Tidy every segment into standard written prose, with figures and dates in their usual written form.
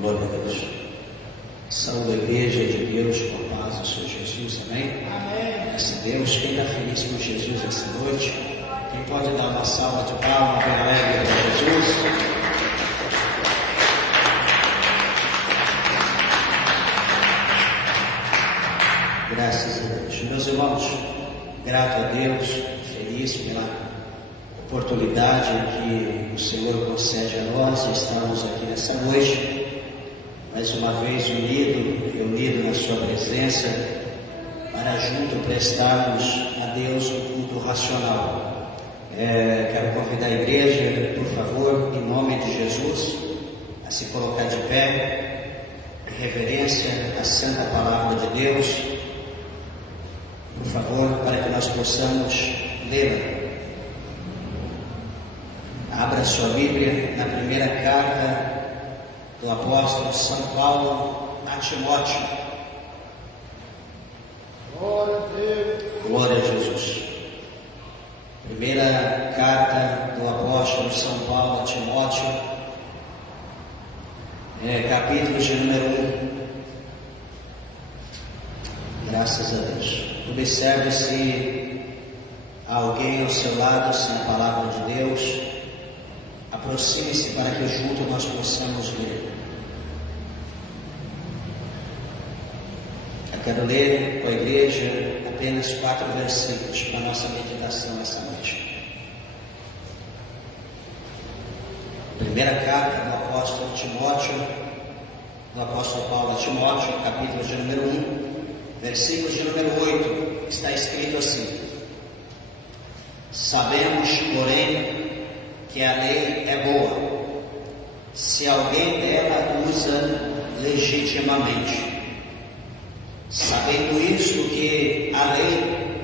Glória a Deus. Saúde a igreja de Deus, com a paz do Senhor Jesus, amém? Amém. Graças a Deus. Quem está feliz com Jesus essa noite? Quem pode dar uma salva de palmas bem alegre para Jesus? Graças a Deus. Meus irmãos, grato a Deus, feliz pela oportunidade que o Senhor concede a nós de estarmos aqui nessa noite, mais uma vez reunido na sua presença, para junto prestarmos a Deus um culto racional. Quero convidar a igreja, por favor, em nome de Jesus, a se colocar de pé, em reverência à santa palavra de Deus, por favor, para que nós possamos lê-la. Abra sua Bíblia na primeira carta do apóstolo São Paulo a Timóteo. Glória a Deus. Glória a Jesus. Primeira carta do apóstolo São Paulo a Timóteo, capítulo de número 1. Graças a Deus. Observe se há alguém ao seu lado sem a palavra de Deus. Aproxime-se para que junto nós possamos ler. Eu quero ler com a igreja apenas 4 versículos para a nossa meditação essa noite. Primeira carta do apóstolo Paulo a Timóteo, capítulo de número 1, versículo de número 8, está escrito assim: Sabemos, porém, que a lei é boa, se alguém dela usa legitimamente. Sabendo isto, que a lei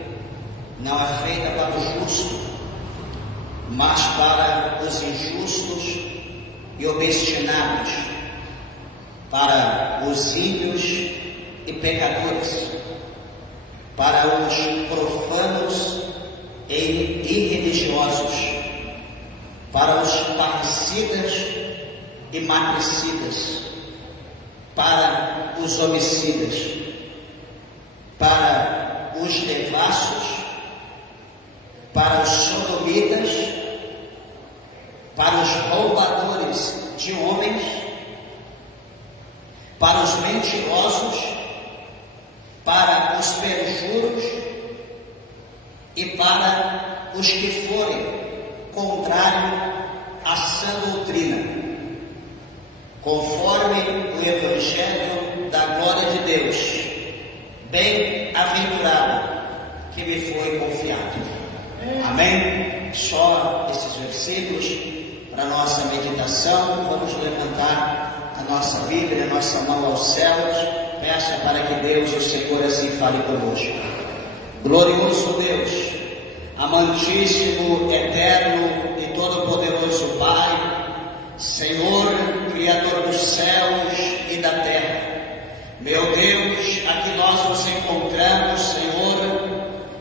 não é feita para o justo, mas para os injustos e obstinados, para os ímpios e pecadores, para os profanos e irreligiosos, para os parricidas e matricidas, para os homicidas, para os devassos, para os sodomitas, para os roubadores de homens, para os mentirosos, para os perjuros e para os que forem contrário à sã doutrina, conforme o Evangelho da glória de Deus, bem-aventurado que me foi confiado. Amém? Só esses versículos para a nossa meditação. Vamos levantar a nossa Bíblia, a nossa mão aos céus. Peça para que Deus, o Senhor, assim fale conosco. Glorioso Deus, amantíssimo, eterno e todo-poderoso Pai, Senhor, Criador dos céus e da terra, meu Deus, aqui nós nos encontramos, Senhor,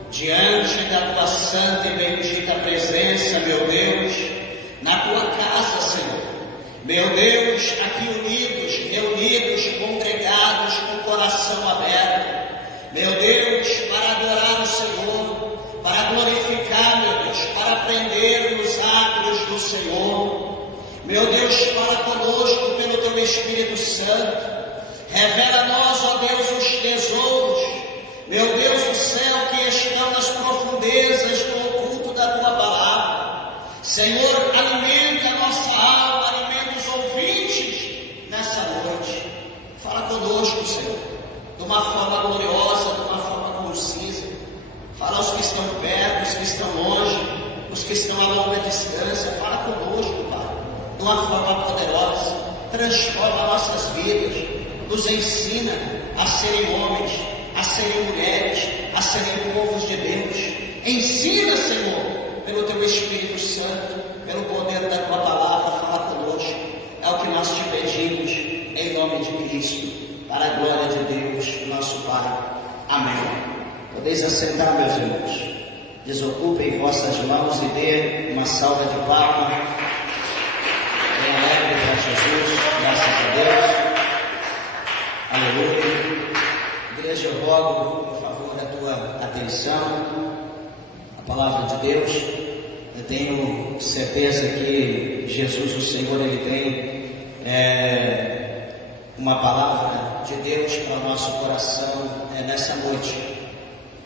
diante da Tua santa e bendita presença, meu Deus, na Tua casa, Senhor, meu Deus, aqui reunidos, congregados, com o coração aberto, meu Deus, para adorar o Senhor, para glorificar, meu Deus, para aprender os atos do Senhor. Meu Deus, fala conosco pelo Teu Espírito Santo. Revela a nós, ó Deus, os tesouros, meu Deus do céu, que estão nas profundezas do oculto da Tua palavra. Senhor, alimenta a nossa alma, alimenta os ouvintes nessa noite. Fala conosco, Senhor, de uma forma gloriosa, de uma forma concisa. Fala aos que estão perto, os que estão longe, os que estão a longa distância. Fala conosco, Pai, de uma forma poderosa. Transforma nossas vidas, nos ensina a serem homens, a serem mulheres, a serem povos de Deus. Ensina, Senhor, pelo Teu Espírito Santo, pelo poder da Tua palavra. Fala conosco. É o que nós te pedimos, em nome de Cristo, para a glória de Deus, nosso Pai. Amém. Podeis assentar, meus irmãos. Desocupem vossas mãos e dê uma salva de palmas bem alegre para Jesus, graças a Deus. Aleluia. Igreja, eu rogo, por favor, a tua atenção, a palavra de Deus. Eu tenho certeza que Jesus, o Senhor, Ele tem uma palavra de Deus para o nosso coração nessa noite.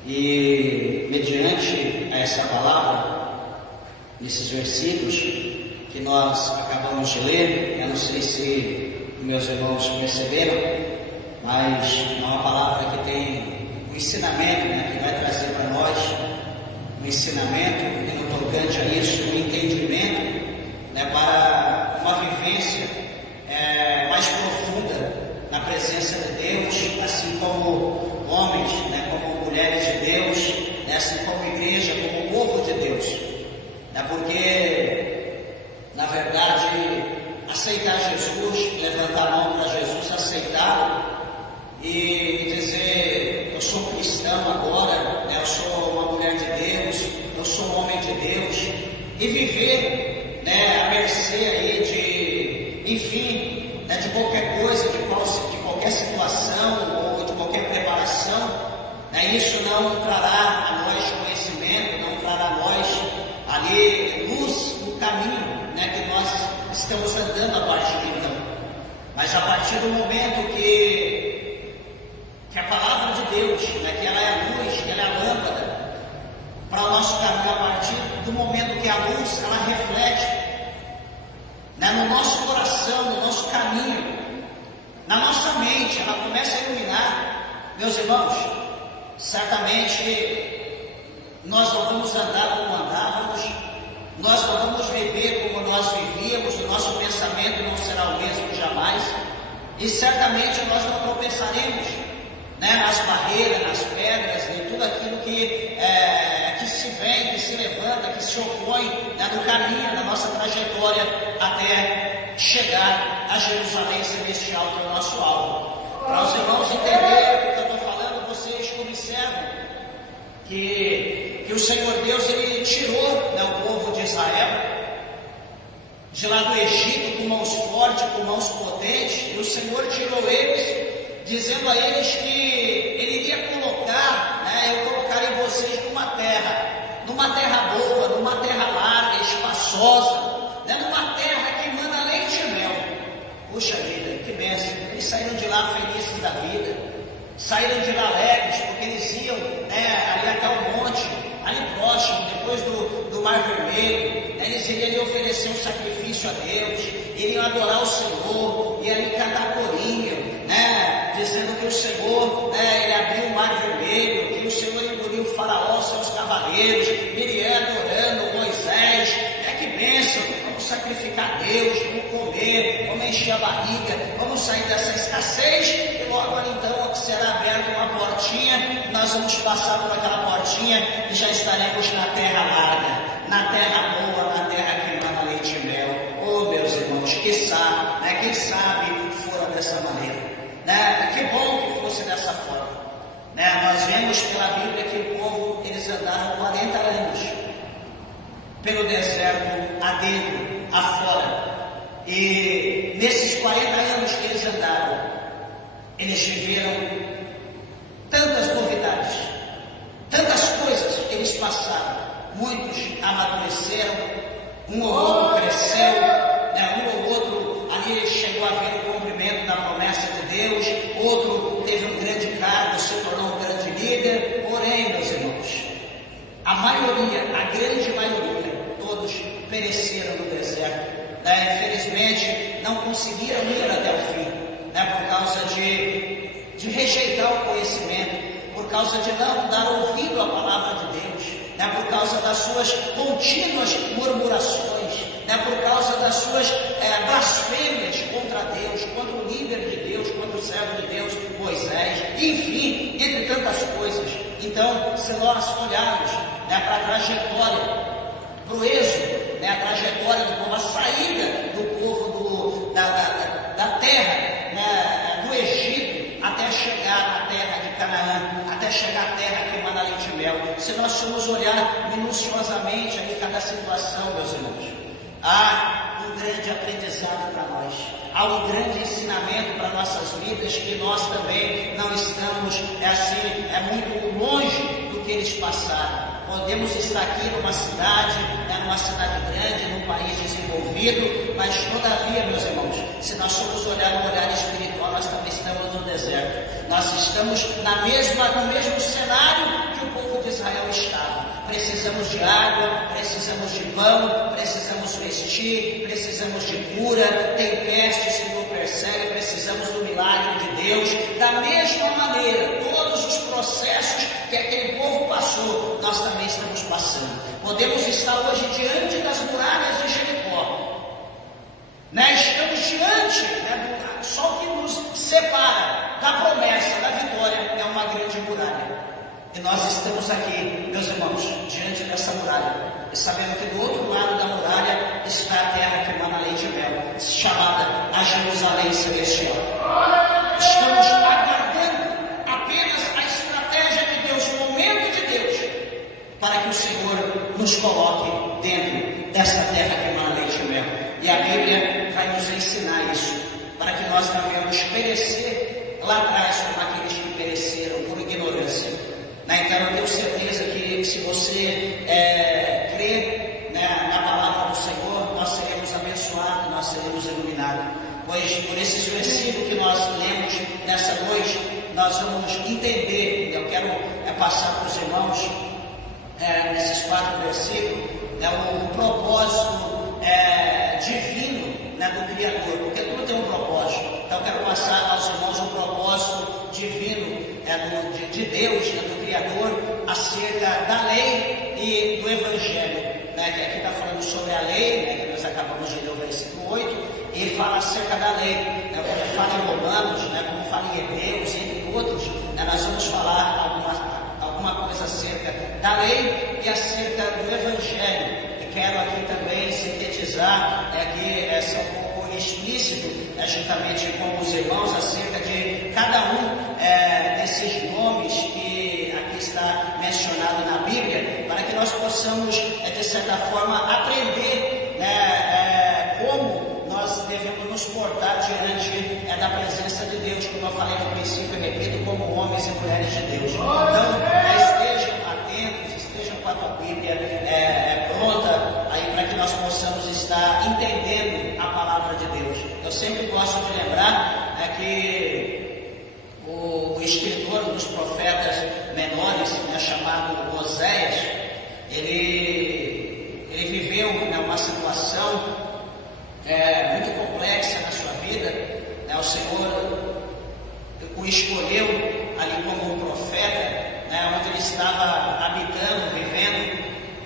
E mediante essa palavra, nesses versículos que nós acabamos de ler, eu não sei se meus irmãos perceberam, mas é uma palavra que tem um ensinamento, que vai trazer para nós um ensinamento no tocante a isso, um entendimento, para uma vivência mais profunda na presença de Deus, assim como homens, como mulheres de Deus, assim como igreja, como povo de Deus. Porque, na verdade, aceitar Jesus, levantar a mão para Jesus, aceitá-lo e dizer: eu sou cristão agora, eu sou uma mulher de Deus, eu sou um homem de Deus, e viver à mercê aí de, enfim, de qualquer coisa, de qualquer situação ou de qualquer preparação, isso não trará a nós conhecimento, não trará a nós ali luz no caminho que nós estamos andando a partir de então. Mas a partir do momento que a palavra de Deus, que ela é a luz, que ela é a lâmpada para o nosso caminho, a partir do momento que a luz ela reflete no nosso coração, no nosso caminho, na nossa mente, ela começa a iluminar, meus irmãos, certamente nós não vamos andar como andávamos, nós não vamos viver como nós vivíamos, o nosso pensamento não será o mesmo jamais, e certamente nós não tropeçaremos nas barreiras, nas pedras, em tudo aquilo que se vem, que se levanta, que se opõe no caminho, na nossa trajetória até chegar a Jerusalém Celestial, que é o nosso alvo. Para os irmãos entenderem o que eu estou falando, vocês observam que o Senhor Deus, Ele tirou o povo de Israel de lá do Egito com mãos fortes, com mãos potentes, e o Senhor tirou eles, dizendo a eles que Ele iria colocar, eu colocarei vocês numa terra boa, numa terra larga, espaçosa, numa terra que manda leite e mel. Puxa vida, que bênção! Eles saíram de lá felizes da vida, saíram de lá alegres, porque eles iam ali até o monte, ali próximo, depois do Mar Vermelho, eles iriam oferecer um sacrifício a Deus, iriam adorar o Senhor, e ali cantar corinho, dizendo que o Senhor, Ele abriu o Mar Vermelho, que o Senhor engoliu o faraó, seus cavaleiros, Miriam adorando Moisés. Que bênção! Vamos sacrificar a Deus, vamos comer, vamos encher a barriga, vamos sair dessa escassez, e logo ali então será aberta uma portinha, nós vamos passar por aquela portinha e já estaremos na terra larga, na terra boa, na terra que manda leite e mel. Oh, meus irmãos, quem sabe fora dessa maneira, que bom que fosse dessa forma. Nós vemos pela Bíblia que o povo, eles andaram 40 anos pelo deserto, adentro, afora, e nesses 40 anos que eles andaram, eles viveram tantas novidades, tantas coisas que eles passaram. Muitos amadureceram, um ou outro cresceu, um ou outro ali chegou a ver o cumprimento da promessa de Deus, outro teve um grande cargo, se tornou um grande líder. Porém, meus irmãos, a maioria, a grande maioria, todos pereceram no deserto. Infelizmente, não conseguiram ir até o fim, por causa de rejeitar o conhecimento, por causa de não dar ouvido à palavra de Deus, por causa das suas contínuas murmurações, por causa das suas blasfêmias contra Deus, contra o líder de Deus, contra o servo de Deus, Moisés, enfim, entre tantas coisas. Então, se nós olharmos para a trajetória, para o êxodo, a trajetória do povo, a saída do povo da terra, do Egito, até chegar na terra de Canaã, até chegar à terra que manda leite e mel. Se nós formos olhar minuciosamente aí cada situação, meus irmãos, um grande aprendizado para nós, há um grande ensinamento para nossas vidas, que nós também não estamos muito longe do que eles passaram. Podemos estar aqui numa cidade grande, num país desenvolvido, mas todavia, meus irmãos, se nós formos olhar no olhar espiritual, nós também estamos no deserto. Nós estamos no mesmo cenário que o povo de Israel estava. Precisamos de água, precisamos de pão, precisamos vestir, precisamos de cura, tem pestes que nos perseguem, precisamos do milagre de Deus. Da mesma maneira, todos os processos que aquele povo passou, nós também estamos passando. Podemos estar hoje diante das muralhas de Jericó, estamos diante, só o que nos separa da promessa, da vitória, é uma grande muralha. E nós estamos aqui, meus irmãos, diante dessa muralha, e sabendo que do outro lado da muralha está a terra que emana leite e mel, chamada a Jerusalém Celestial. Estamos aguardando apenas a estratégia de Deus, o momento de Deus, para que o Senhor nos coloque dentro dessa terra que emana leite e mel. E a Bíblia vai nos ensinar isso, para que nós não venhamos perecer lá atrás como aqueles que pereceram por ignorância. Então eu tenho certeza que se você crer na palavra do Senhor, nós seremos abençoados, nós seremos iluminados. Pois por esses versículos que nós lemos nessa noite, nós vamos entender. Eu quero passar para os irmãos, nesses 4 versículos, o propósito divino do Criador, porque tudo tem um propósito. Então eu quero passar aos irmãos um propósito divino de Deus, do Criador, acerca da lei e do Evangelho. Que aqui está falando sobre a lei, que nós acabamos de ler o versículo 8, e fala acerca da lei, como fala em Romanos, como fala em Hebreus, entre outros. Nós vamos falar alguma coisa acerca da lei e acerca do Evangelho. E quero aqui também sintetizar, ser um pouco explícito, juntamente com os irmãos, acerca de cada um desses nomes que aqui está mencionado na Bíblia, para que nós possamos, de certa forma, aprender como nós devemos nos portar diante da presença de Deus, como eu falei no princípio e repito, como homens e mulheres de Deus. Então, estejam atentos, estejam com a tua Bíblia pronta aí para que nós possamos estar entendendo a palavra de Deus. Eu sempre gosto de lembrar que o escritor dos profetas menores, chamado Oséias, ele viveu uma situação muito complexa na sua vida. O Senhor o escolheu ali como um profeta, onde ele estava habitando, vivendo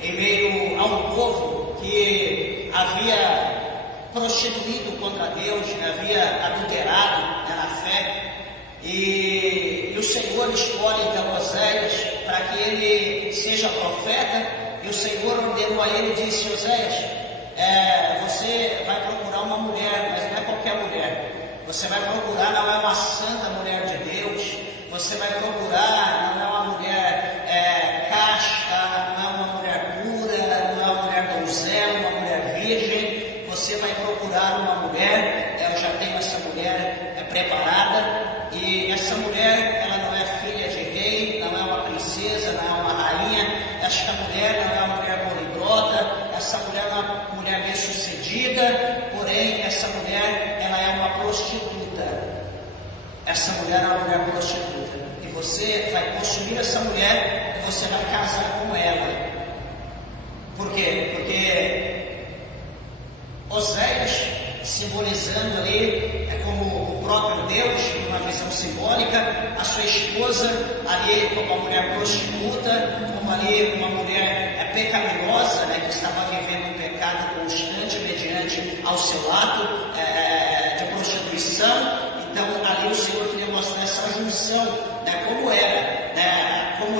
em meio a um povo que havia prostituído contra Deus, havia adulterado na fé. E o Senhor escolhe então Oséias para que ele seja profeta, e o Senhor ordenou a ele e disse: Oséias, você vai procurar uma mulher, mas não é qualquer mulher. Você vai procurar, não é uma santa mulher de Deus. Você vai procurar, não é uma mulher casta, não é uma mulher pura, não é uma mulher donzela, uma mulher virgem. Você vai procurar uma mulher, eu já tenho essa mulher preparada, e essa mulher, ela não é filha de rei, não é uma princesa, não é uma rainha. Esta mulher não é uma mulher poliglota, essa mulher não é uma mulher bem sucedida, porém essa mulher, ela é uma prostituta. Essa mulher é uma mulher prostituta, e você vai consumir essa mulher e você vai casar com ela. Por quê? Porque Oséias, simbolizando ali como o próprio Deus, uma visão simbólica, a sua esposa ali como uma mulher prostituta, como ali uma mulher pecaminosa, que estava vivendo um pecado constante mediante ao seu ato de prostituição. Então ali o Senhor queria mostrar essa junção, como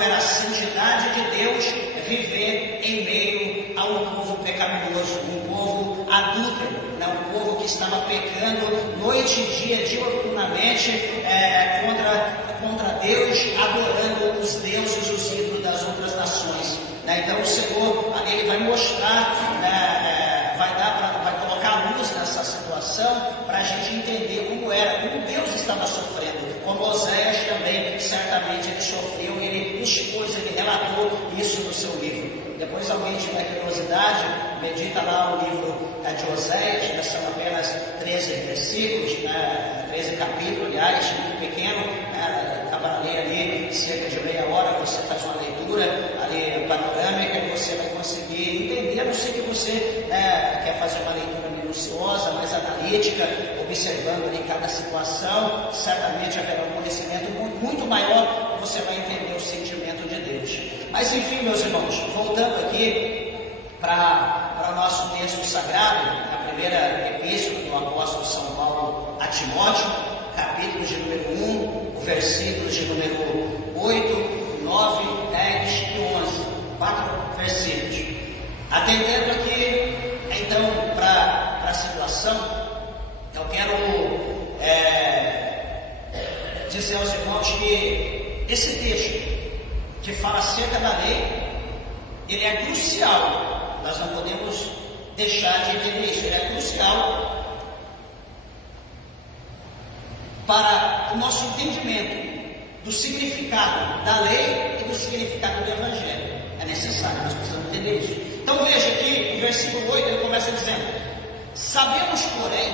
era a santidade de Deus viver em meio a um povo pecaminoso, um povo adúltero, um povo que estava pecando noite e dia, diuturnamente, contra Deus, adorando os deuses, os ídolos das outras nações. Então o Senhor, ele vai mostrar, vai colocar a luz essa situação para a gente entender como era, como Deus estava sofrendo. Como Oséias também, certamente ele sofreu, ele expôs, ele relatou isso no seu livro. Depois alguém tiver curiosidade, medita lá o livro de Oséias, são apenas 13 versículos, 13 capítulos, aliás, muito pequeno, acabar ler ali cerca de meia hora, você faz uma leitura ali panorâmica e você vai conseguir entender, a não ser que você quer fazer uma leitura minuciosa, mais analítica, observando ali cada situação, certamente haverá um conhecimento muito maior e você vai entender o sentimento de Deus. Mas enfim, meus irmãos, voltando aqui para o nosso texto sagrado, a primeira epístola do apóstolo São Paulo a Timóteo, capítulo de número 1, versículos de número 8, 9, 10 e 11, 4 versículos. Atendendo aqui, então, para a situação, eu quero dizer aos irmãos que esse texto que fala acerca da lei, ele é crucial. Nós não podemos deixar de entender isso. Ele é crucial para o nosso entendimento do significado da lei e do significado do Evangelho. É necessário, nós precisamos entender isso. Então veja aqui, no versículo 8, ele começa dizendo: sabemos, porém,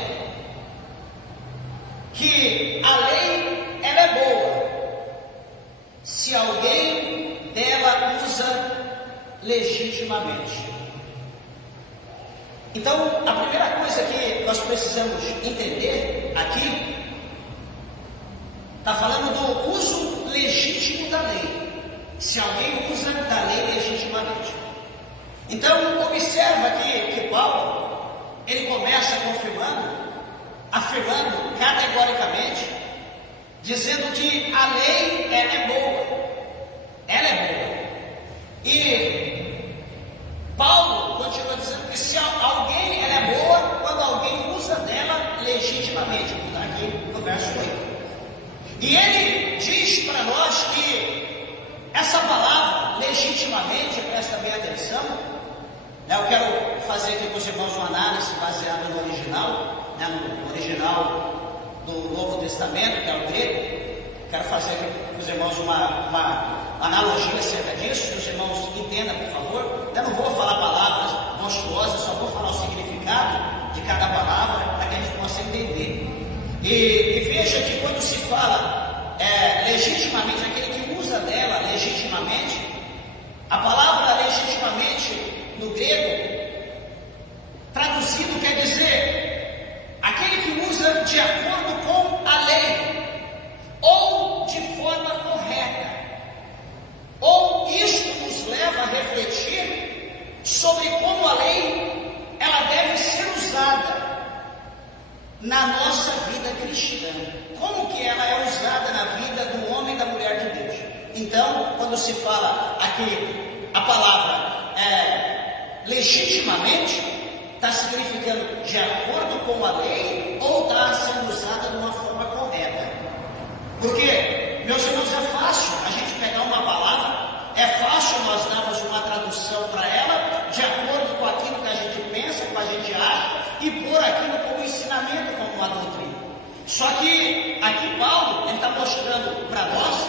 que a lei ela é boa se alguém dela usa legitimamente. Então, a primeira coisa que nós precisamos entender aqui, está falando do uso legítimo da lei. Se alguém usa da lei legitimamente. Então, observa aqui que Paulo, ele começa afirmando categoricamente, dizendo que a lei ela é boa. Ela é boa. E Paulo continua dizendo que se alguém ela é boa quando alguém usa dela legitimamente. Está aqui no verso 8. E ele diz para nós que essa palavra, legitimamente, presta bem atenção, eu quero fazer aqui com os irmãos uma análise baseada no original, no original do Novo Testamento, que é o grego. Quero fazer aqui com os irmãos uma analogia acerca disso, que os irmãos entendam, por favor. Eu não vou falar palavras monstruosas, só vou falar o significado de cada palavra para que a gente possa entender. E veja que quando se fala legitimamente, aquele que usa dela legitimamente, a palavra legitimamente no grego, traduzido quer dizer aquele que usa de acordo com a lei, ou de forma correta. Ou isto nos leva a refletir sobre como a lei ela deve ser usada na nossa vida cristã. Como que ela é usada na vida do homem e da mulher de Deus. Então, quando se fala aqui a palavra legitimamente, está significando de acordo com a lei ou está sendo usada de uma forma correta. Porque, meus irmãos, é fácil a gente pegar uma palavra, é fácil nós darmos uma tradução para ela de acordo com aquilo que a gente pensa, com a gente acha, e pôr aquilo como ensinamento, como uma doutrina. Só que aqui Paulo está mostrando para nós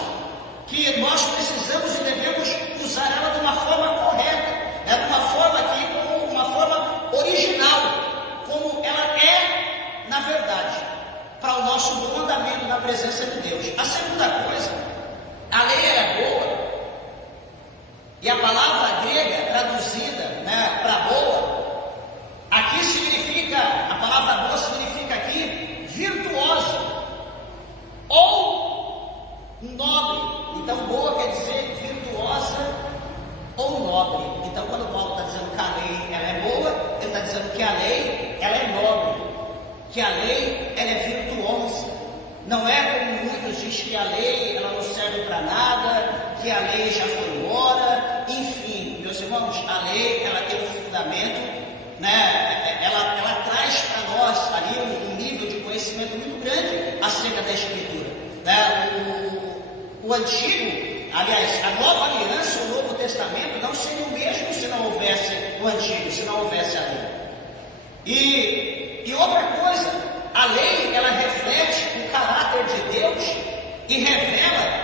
que nós precisamos e devemos usar ela de uma forma correta, de uma forma aqui, como uma forma original, como ela é na verdade, para o nosso bom andamento na presença de Deus. A segunda coisa, a lei é boa, e a palavra grega traduzida para boa, aqui significa, a palavra boa significa aqui virtuosa, ou nobre. Então boa quer dizer virtuosa ou nobre. Então quando Paulo está dizendo que a lei ela é boa, ele está dizendo que a lei ela é nobre, que a lei ela é virtuosa. Não é como muitos dizem que a lei ela não serve para nada, que a lei já foi embora. Enfim, meus irmãos, a lei ela tem um fundamento, ela traz para nós ali um nível de conhecimento muito grande acerca da Escritura. O Antigo, aliás, a Nova Aliança, o Novo Testamento não seria o mesmo se não houvesse o Antigo, se não houvesse a lei. E E outra coisa, a lei, ela reflete o caráter de Deus e revela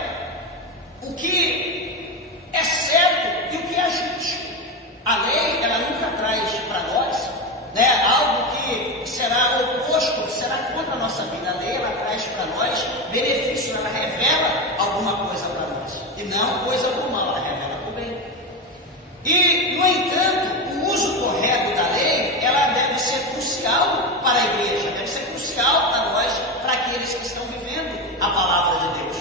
o que é certo e o que é justo. A lei, ela nunca traz para nós, algo que será oposto, será contra a nossa vida. A lei, ela traz para nós benefício, ela revela alguma coisa para nós, e não coisa do mal, ela revela para o bem. E, no entanto, o uso correto da lei, ela deve ser crucial para a igreja, deve ser crucial para nós, para aqueles que estão vivendo a palavra de Deus.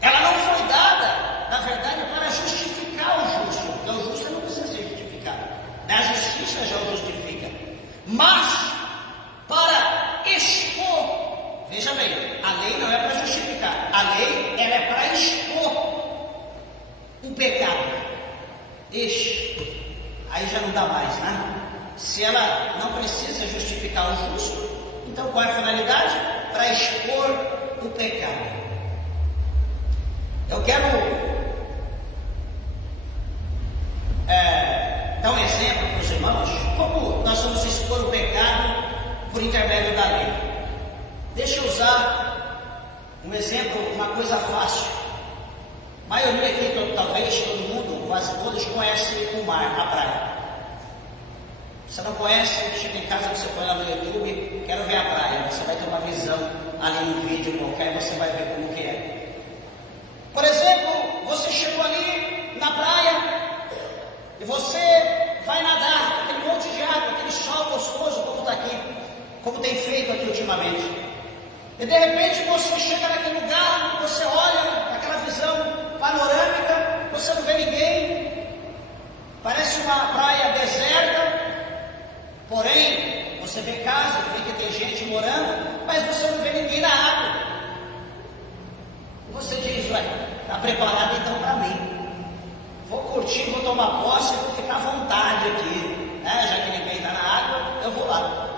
Ela não foi dada, na verdade, para justificar o justo, porque o justo não precisa ser justificado, a justiça já o justifica, mas para expor. Veja bem, a lei não é para justificar, a lei ela é para expor o pecado. Aí já não dá mais, né? Se ela não precisa justificar o justo, então qual é a finalidade? Para expor o pecado. Eu quero dar um exemplo para os irmãos, como nós vamos expor o pecado por intermédio da lei. Deixa eu usar um exemplo, uma coisa fácil. A maioria aqui, talvez todo mundo, quase todos, conhecem o mar, a praia. Se não conhece, chega em casa, você põe lá no YouTube, quero ver a praia. Você vai ter uma visão ali no vídeo qualquer, você vai ver como que é. Por exemplo, você chegou ali na praia e você vai nadar, aquele monte de água, aquele sol gostoso como está aqui, como tem feito aqui ultimamente. E de repente você chega naquele lugar, você olha aquela visão panorâmica, você não vê ninguém, parece uma praia deserta, porém você vê casa, vê que tem gente morando, mas você não vê ninguém na água. E você diz, ué, está preparado então para mim, vou curtir, vou tomar posse, vou ficar à vontade aqui, já que ninguém está na água, eu vou lá.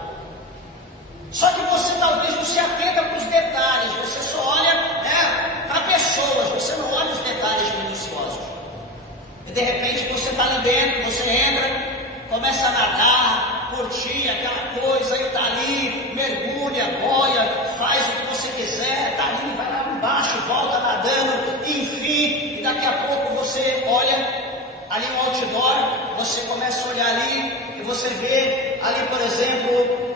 Só que você talvez não se atenta para os detalhes, você só olha para pessoas, você não olha os detalhes minuciosos. E de repente você está ali dentro, você entra, começa a nadar, curtir aquela coisa, e está ali, mergulha, boia, faz o que você quiser, está ali, vai lá embaixo, volta nadando, enfim, e daqui a pouco você olha ali no outdoor, você começa a olhar ali, e você vê ali, por exemplo,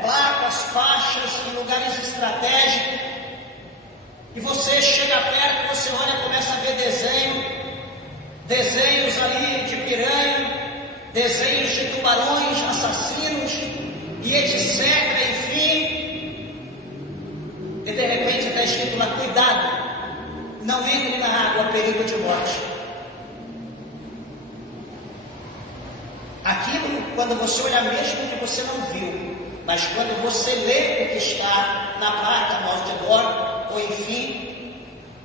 placas, faixas em lugares estratégicos, e você chega perto, você olha, começa a ver desenhos ali de piranha, desenhos de tubarões, assassinos, e etc, enfim, e de repente está escrito lá, cuidado, não entre na água, perigo de morte. Aquilo, quando você olha mesmo que você não viu, mas quando você lê o que está na placa, no outdoor, ou enfim,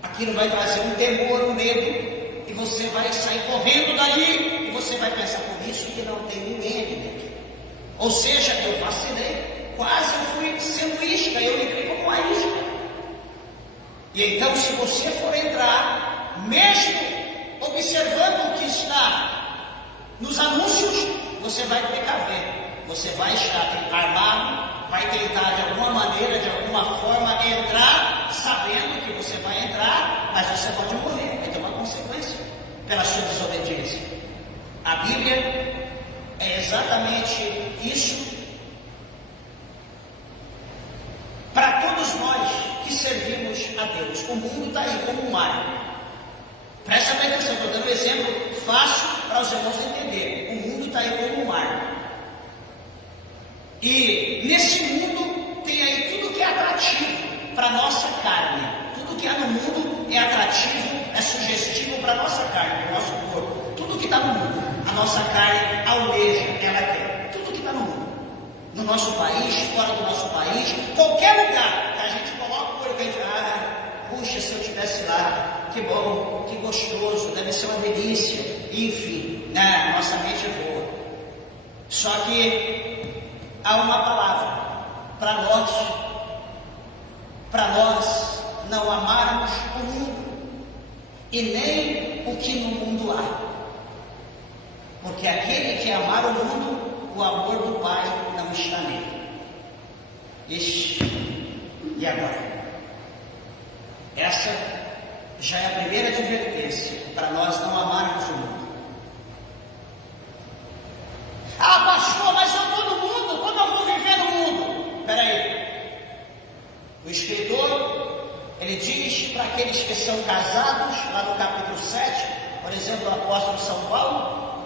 aquilo vai trazer um temor, um medo, e você vai sair correndo dali, e você vai pensar, por isso que não tem ninguém aqui dentro. Ou seja, eu vacilei, quase eu fui sendo isca, eu entrei como uma isca. E então, se você for entrar, mesmo observando o que está nos anúncios, você vai precaver. Você vai estar armado, vai tentar de alguma maneira, de alguma forma entrar, sabendo que você vai entrar, mas você pode morrer, vai ter uma consequência pela sua desobediência. A Bíblia é exatamente isso para todos nós que servimos a Deus. O mundo está aí como um mar. Presta bem atenção, estou dando um exemplo fácil para os irmãos entenderem. O mundo está aí como um mar. E nesse mundo tem aí tudo que é atrativo para a nossa carne. Tudo que há no mundo é atrativo, é sugestivo para a nossa carne, para o nosso corpo. Tudo que está no mundo, a nossa carne almeja, ela quer. Tudo que está no mundo. No nosso país, fora do nosso país, qualquer lugar que a gente coloca o olho e puxa, se eu estivesse lá, que bom, que gostoso, deve ser uma delícia. Enfim, nossa mente voa. Só que há uma palavra para nós não amarmos o mundo e nem o que no mundo há, porque aquele que amar o mundo o amor do Pai não está nele. E agora? Essa já é a primeira advertência para nós não amarmos o mundo. Ah, pastor, mas eu estou no mundo, como eu vou viver no mundo? Espera aí. O escritor, ele diz para aqueles que são casados, lá no capítulo 7, por exemplo, o apóstolo São Paulo,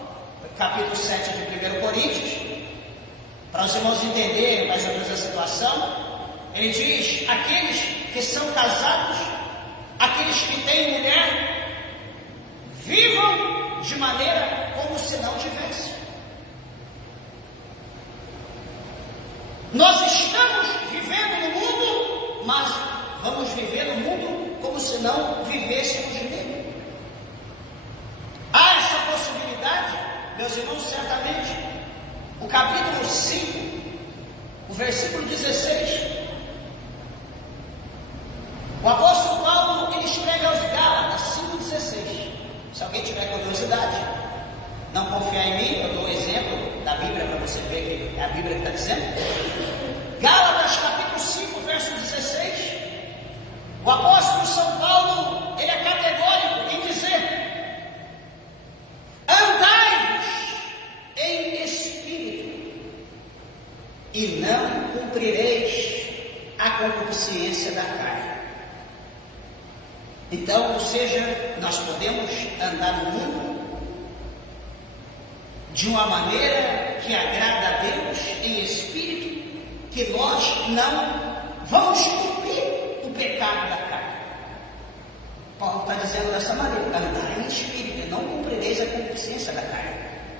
capítulo 7 de 1 Coríntios, para os irmãos entenderem mais ou menos a situação, ele diz: aqueles que são casados, aqueles que têm mulher, vivam de maneira como se não tivessem. Nós estamos vivendo no mundo, mas vamos viver no mundo como se não vivêssemos nele. Há essa possibilidade, meus irmãos, certamente. O capítulo 5, o versículo 16, o apóstolo Paulo, ele escreve aos Gálatas 5,16. Se alguém tiver curiosidade, não confiar em mim, eu dou um exemplo da Bíblia para você ver que é a Bíblia que está dizendo. Gálatas capítulo 5, verso 16. O apóstolo São Paulo, ele é categórico em dizer: andai-vos em espírito, e não cumprireis a concupiscência da carne. Então, ou seja, nós podemos andar no mundo de uma maneira que agrada a Deus em espírito, que nós não vamos cumprir o pecado da carne. Paulo está dizendo dessa maneira: andar em espírito e não cumprireis a concupiscência da carne.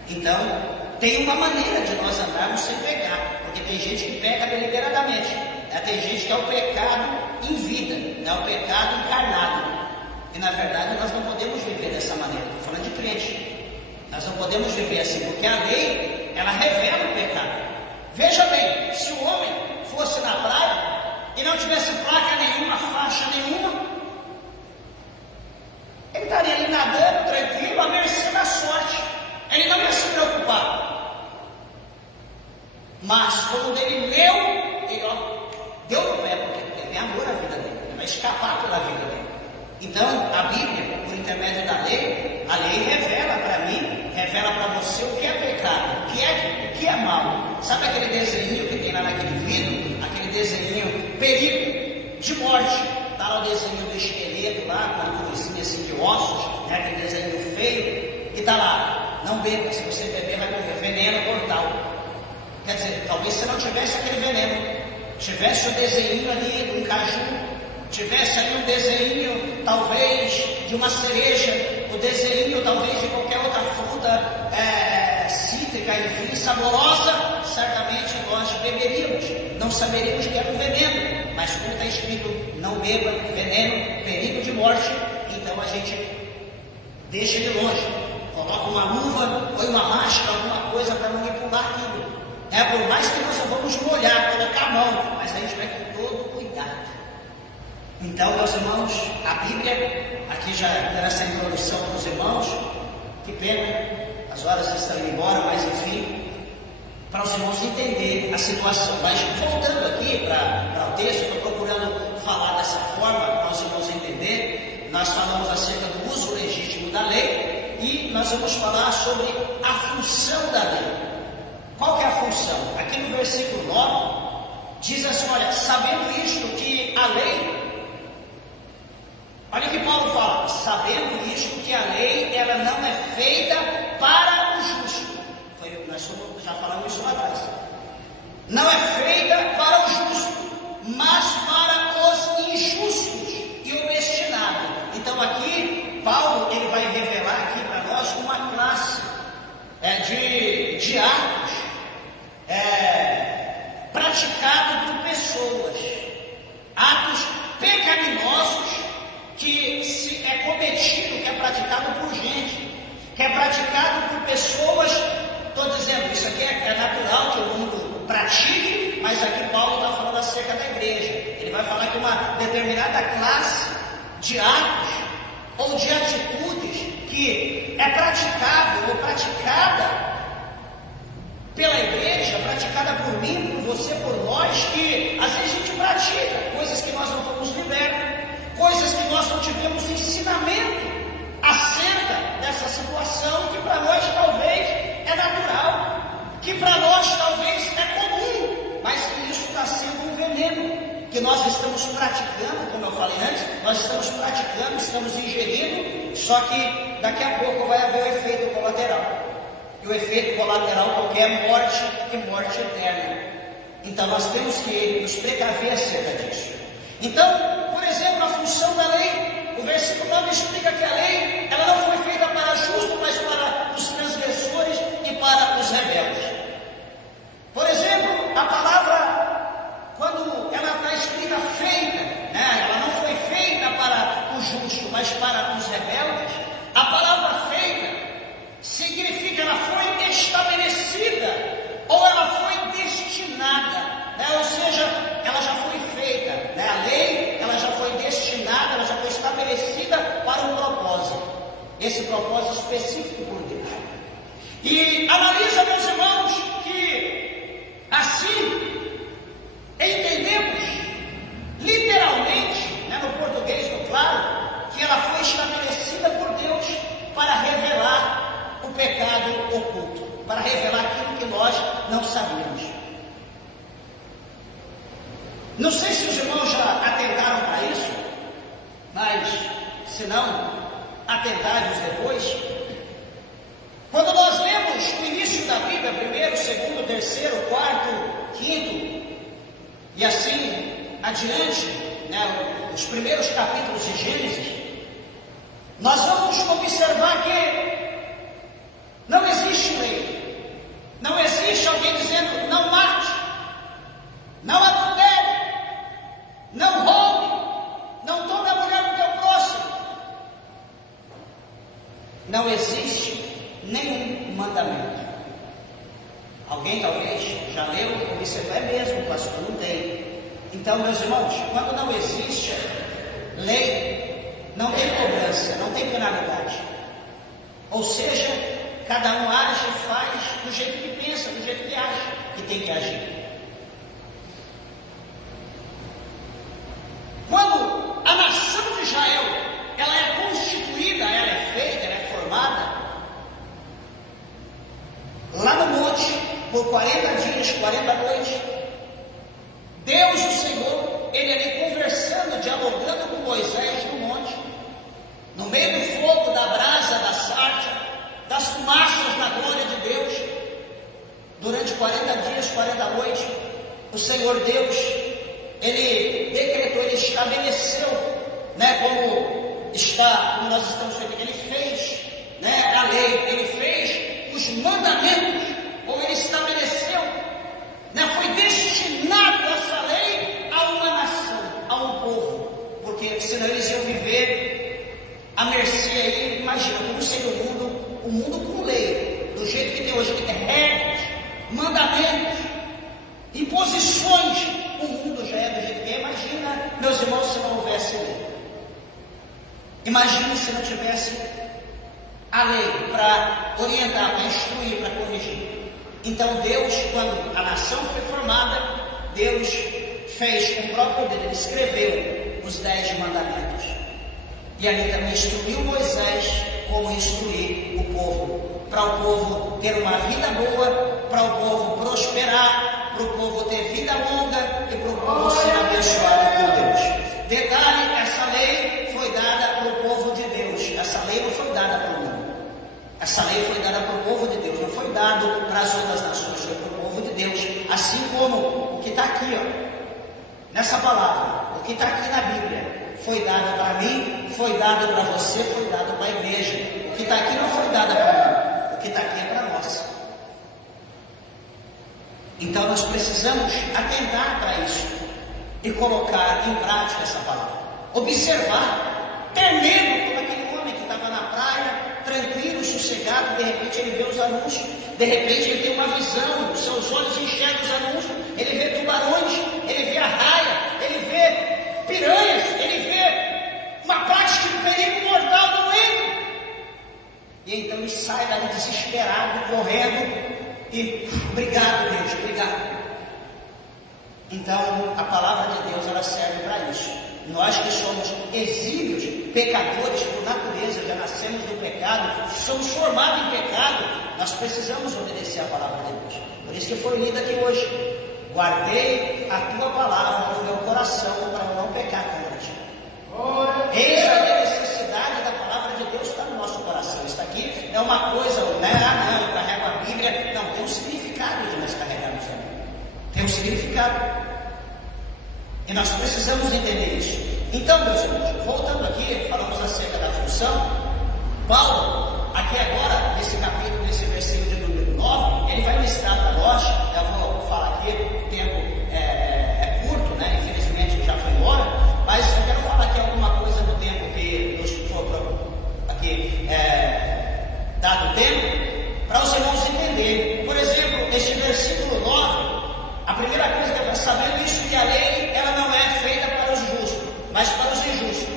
Então, tem uma maneira de nós andarmos sem pecar, porque tem gente que peca deliberadamente, né? Tem gente que é o pecado em vida, é o pecado encarnado. E na verdade nós não podemos viver dessa maneira. Estou falando de crente. Nós não podemos viver assim, porque a lei, ela revela o pecado. Veja bem, se o homem fosse na praia e não tivesse placa nenhuma, faixa nenhuma, ele estaria ali nadando, tranquilo, à mercê da sorte. Ele não ia se preocupar. Mas quando ele leu, ele deu no pé, porque ele tem amor à vida dele, ele vai escapar pela vida dele. Então, a Bíblia, por intermédio da lei, a lei revela para mim, revela para você o que é pecado, o que é mal. Sabe aquele desenho que tem lá naquele vidro, aquele desenho perigo de morte? Está lá o desenho do esqueleto lá, com uma coisinha assim de ossos, né? Aquele desenho feio, e está lá: não beba, se você beber vai morrer, veneno mortal. Quer dizer, talvez você não tivesse aquele veneno, tivesse o desenho ali de um caju, tivesse ali um desenho talvez de uma cereja, o desenho talvez de qualquer outra fruta cítrica, enfim, saborosa, certamente nós beberíamos, não saberíamos que era um veneno, mas como está escrito: não beba, veneno, perigo de morte, então a gente deixa ele longe, coloca uma luva, põe uma máscara, alguma coisa para manipular aquilo. Por mais que nós não vamos molhar, colocar a mão, mas a gente vai com todo cuidado. Então, meus irmãos, a Bíblia, aqui já dando essa introdução para os irmãos, que pena, as horas estão indo embora, mas enfim, para os irmãos entenderem a situação. Mas voltando aqui para o texto, estou procurando falar dessa forma para os irmãos entenderem. Nós falamos acerca do uso legítimo da lei e nós vamos falar sobre a função da lei. Qual que é a função? Aqui no versículo 9, diz assim: olha, sabendo isto que a lei... Olha o que Paulo fala: sabendo isto que a lei, ela não é feita para o justo. Nós já falamos isso lá atrás. Não é feita para o justo, mas para os injustos e obstinados. Então aqui, Paulo, ele vai revelar aqui para nós uma classe de atos praticados por pessoas, atos pecaminosos que é cometido, que é praticado por gente, que é praticado por pessoas. Estou dizendo, isso aqui é natural que o mundo pratique, mas aqui Paulo está falando acerca da igreja. Ele vai falar que uma determinada classe de atos ou de atitudes que é praticável ou praticada pela igreja, tivemos ensinamento acerca dessa situação que para nós talvez é natural, que para nós talvez é comum, mas que isso está sendo um veneno que nós estamos praticando, como eu falei antes, nós estamos praticando, estamos ingerindo, só que daqui a pouco vai haver o efeito colateral. E o efeito colateral qualquer é morte e morte eterna. Então nós temos que nos precaver acerca disso. Então, por exemplo, a função da lei, o versículo 9 explica que a lei, ela não foi feita para justos, mas para os transgressores e para os rebeldes. Por exemplo, a palavra, quando ela está escrita feita, né, ela não foi feita para o justo, mas para os rebeldes. A palavra feita significa ela foi estabelecida ou ela foi destinada, né? Ou seja, ela já foi feita, né? A lei ela já foi destinada, ela já foi estabelecida para um propósito, esse propósito específico por Deus. E analisa, meus irmãos, que assim entendemos literalmente, né, no português, no claro, que ela foi estabelecida por Deus para revelar o pecado oculto, para revelar aquilo que nós não sabíamos. Não sei se os irmãos já atentaram para isso, mas se não, atentai-vos depois. Quando nós lemos o início da Bíblia, 1º, 2º, 3º, 4º, 5º, e assim adiante, né, os primeiros capítulos de Gênesis, nós vamos observar que não existe lei, não existe alguém dizendo não mate, não adultere, não roube, não tome a mulher do teu próximo. Não existe nenhum mandamento. Alguém talvez já leu, observou, é mesmo, pastor, não tem. Então, meus irmãos, quando não existe lei, não tem cobrança, não tem penalidade. Ou seja, cada um age e faz do jeito que pensa, do jeito que acha que tem que agir. Quando a nação de Israel ela é constituída, ela é feita, ela é formada, lá no monte, por 40 dias, 40 noites, Deus, o Senhor, Ele ali conversando, dialogando com Moisés no monte, no meio do fogo, da brasa, da sarça, das fumaças da glória de Deus, durante 40 dias, 40 noites, o Senhor Deus, Ele decretou, Ele estabeleceu, né, como nós estamos vendo, Ele fez, né, a lei, Ele fez os mandamentos, ou Ele estabeleceu, né, foi destinado essa lei a uma nação, a um povo, porque senão eles iam viver à mercê aí. Imagina como seria o mundo com lei, do jeito que tem hoje, que tem regras, mandamentos, imposições. O mundo já é do jeito que é. Imagina, meus irmãos, se não houvesse lei. Imagina se não tivesse a lei para orientar, para instruir, para corrigir. Então Deus, quando a nação foi formada, Deus fez com o próprio dedo, Ele escreveu os 10 mandamentos. E ali também instruiu Moisés como instruir o povo, para o povo ter uma vida boa, para o povo prosperar, para o povo ter vida longa e para o povo ser abençoado por Deus. Detalhe, essa lei foi dada para o povo de Deus, essa lei não foi dada para o mundo. Essa lei foi dada para o povo de Deus, não foi dado para as outras nações, foi para o povo de Deus. Assim como o que está aqui, nessa palavra, o que está aqui na Bíblia, foi dado para mim, foi dado para você, foi dado para a igreja. O que está aqui não foi dado para mim, o que está aqui é para nós. Então nós precisamos atentar para isso e colocar em prática essa palavra. Observar, ter medo, como aquele homem que estava na praia, tranquilo, sossegado, de repente ele vê os anúncios, de repente ele tem uma visão, seus olhos enxergam os anúncios, ele vê tubarões, ele vê arraia, ele vê piranhas, ele vê uma parte de perigo mortal no meio. E então ele sai dali desesperado, correndo, e obrigado Deus, obrigado. Então a palavra de Deus ela serve para isso. Nós que somos exílios pecadores por natureza, já nascemos do pecado, somos formados em pecado, nós precisamos obedecer a palavra de Deus. Por isso que foi lida aqui hoje: guardei a tua palavra no meu coração para eu não pecar contra ti. Eis a necessidade da palavra de Deus está no nosso coração. Isso aqui é uma coisa, né? Não, eu carrego a Bíblia. Não, tem um significado de nós carregarmos a Bíblia. Tem um significado. E nós precisamos entender isso. Então, meus irmãos, voltando aqui, falamos acerca da função. Paulo, aqui agora, nesse capítulo, nesse versículo de número 9, ele vai listar para nós. Eu vou falar aqui, o tempo é curto, né? Infelizmente já foi embora, mas eu quero falar aqui alguma coisa no tempo que nos for aqui dado o tempo, para os irmãos entenderem. Por exemplo, este versículo 9, a primeira coisa que eu quero saber é isso, que a lei ela não é feita para os justos, mas para os injustos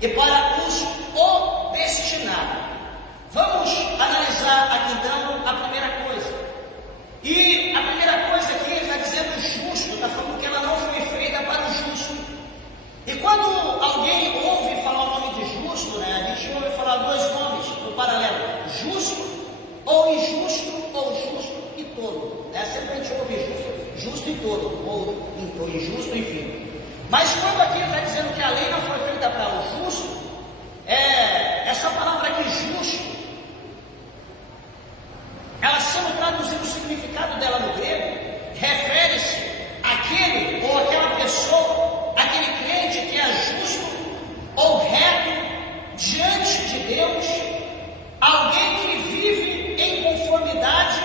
e para os obstinados. Vamos analisar aqui então a primeira coisa. E a primeira coisa aqui ele está dizendo justo, está falando que ela não foi feita para o justo. E quando alguém ouve falar o nome de justo, né, a gente ouve falar dois nomes no paralelo: justo ou injusto, ou justo e tolo. Né? Sempre a gente ouve justo e tolo, ou injusto, enfim. Mas quando aqui ele está dizendo que a lei não foi feita para o justo, essa palavra aqui, justo, ela sendo traduzida, o significado dela no grego, refere-se àquele ou àquela pessoa, aquele crente que é justo ou reto diante de Deus, alguém que vive em conformidade,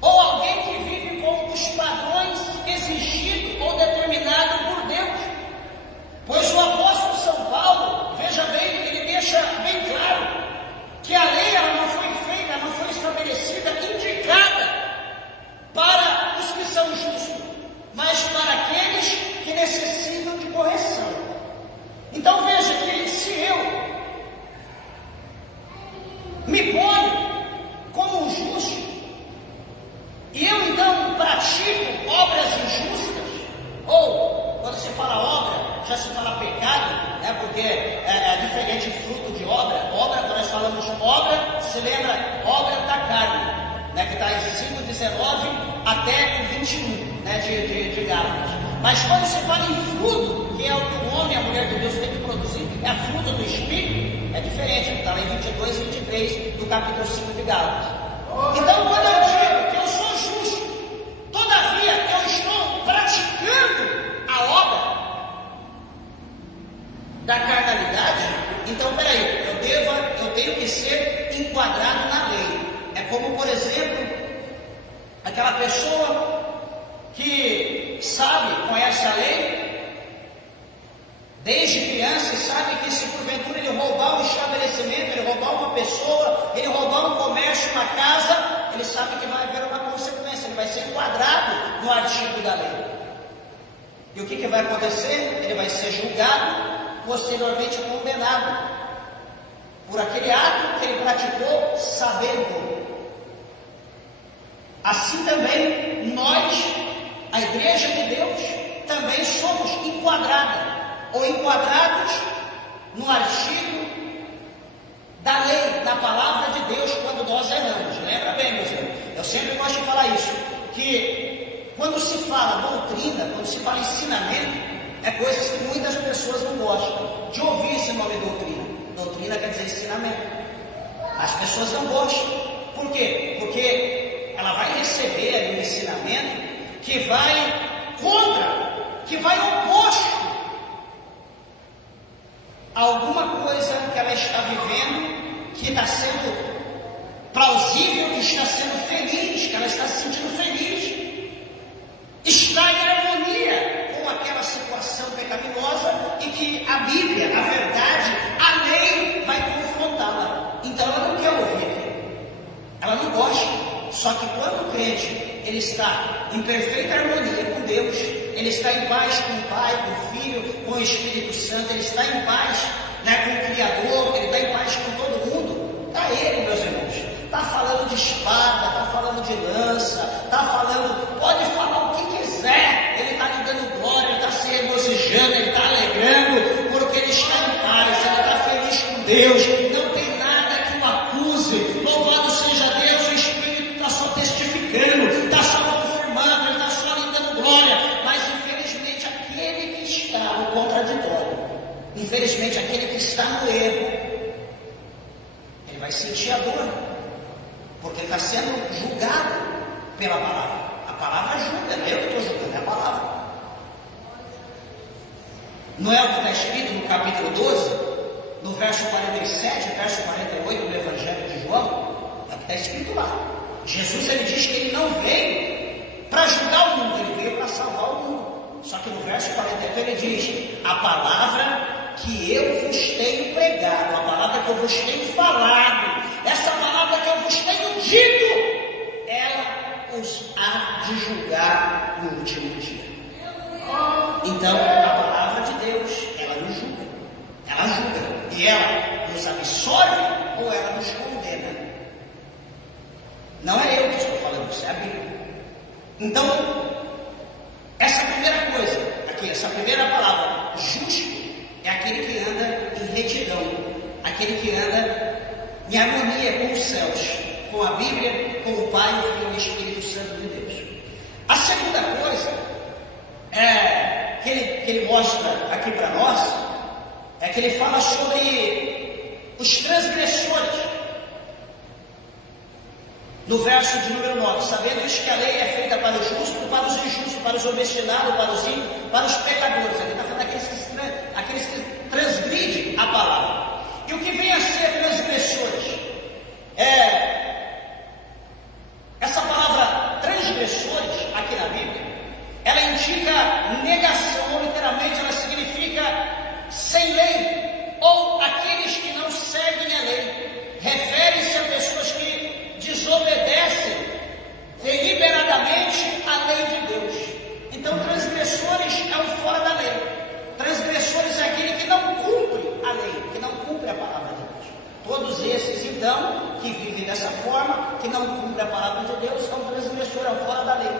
ou alguém que vive com os padrões exigidos ou determinados por Deus. Pois o apóstolo São Paulo, veja bem, ele deixa bem claro que a lei ela não foi feita, não foi estabelecida, indicada para os que são justos, mas para aqueles que necessitam de correção. Então veja que se eu me ponho como um justo, e eu então pratico obras injustas, ou quando se fala obra, já se fala pecado, né? Porque é diferente fruto de obra. Obra, quando nós falamos obra, se lembra obra da carne, né? Que está em 5:19 até o 21, né? de Gálatas. Mas quando se fala em fruto, que é o que o homem e a mulher de Deus tem que produzir, é fruto do Espírito, é diferente, está lá em 22 e 23 do capítulo 5 de Gálatas. Então, quando eu digo que eu sou justo, todavia eu estou praticando a obra da carnalidade, então peraí, eu tenho que ser enquadrado na lei. É como, por exemplo, aquela pessoa que sabe, conhece a lei desde criança e sabe que se porventura ele roubar um estabelecimento, ele roubar uma pessoa, ele roubar um comércio, uma casa, ele sabe que vai haver uma consequência, ele vai ser enquadrado no artigo da lei. E o que vai acontecer? Ele vai ser julgado, posteriormente condenado por aquele ato que ele praticou sabendo. Assim também nós, a Igreja de Deus, também somos enquadrados no artigo da lei, da palavra de Deus, quando nós erramos. Lembra bem, meus irmãos? Eu sempre gosto de falar isso, que quando se fala doutrina, quando se fala ensinamento, é coisas que muitas pessoas não gostam de ouvir esse nome doutrina. Doutrina quer dizer ensinamento. As pessoas não gostam. Por quê? Porque ela vai receber um ensinamento que vai contra, que vai oposto a alguma coisa que ela está vivendo, que está sendo plausível, que está sendo feliz, que ela está se sentindo feliz, está em harmonia com aquela situação pecaminosa e que a Bíblia, a verdade, a lei vai confrontá-la. Então ela não quer ouvir aquilo, ela não gosta. Só que quando o crente ele está em perfeita harmonia com Deus, ele está em paz com o Pai, com o Filho, com o Espírito Santo, ele está em paz, né, com o Criador, ele está em paz com todo mundo. Está ele, meus irmãos, está falando de espada, está falando de lança, está falando, pode falar o que quiser, ele está lhe dando glória, ele está se regozijando, ele está alegrando, porque ele está em paz, ele porque está sendo julgado pela palavra. A palavra julga, não é eu que estou julgando, é a palavra. Não é o que está escrito no capítulo 12, no verso 47, verso 48 do Evangelho de João? É o que está escrito lá. Jesus, ele diz que ele não veio para julgar o mundo, ele veio para salvar o mundo. Só que no verso 48 ele diz: a palavra que eu vos tenho pregado, a palavra que eu vos tenho falado, essa palavra que eu vos tenho dito, ela os há de julgar no último dia. Então, a palavra de Deus, ela nos julga. Ela julga. E ela nos absorve ou ela nos condena. Não é eu que estou falando isso, é a Bíblia. Então, essa primeira coisa, aqui, essa primeira palavra, justo, é aquele que anda em retidão, aquele que anda em harmonia com os céus, com a Bíblia, com o Pai, o Filho e o Espírito Santo de Deus. A segunda coisa que ele mostra aqui para nós é que ele fala sobre os transgressores. No verso de número 9, sabendo isso que a lei é feita para o justo, para os injustos, para os obstinados, para os ímpios, para os pecadores. Ele está falando aqueles que transgridem a palavra. E o que vem a ser transgressores? Essa palavra transgressores, aqui na Bíblia, ela indica negação, ou literalmente ela significa sem lei, ou aqueles que não seguem a lei. Refere-se a pessoas que desobedecem deliberadamente a lei de Deus. Então, transgressores é o fora da lei. Transgressores é aquele que não cumpre a lei, que não cumpre a palavra de Deus. Todos esses, então, que vivem dessa forma, que não cumprem a palavra de Deus, são transgressores, é o fora da lei.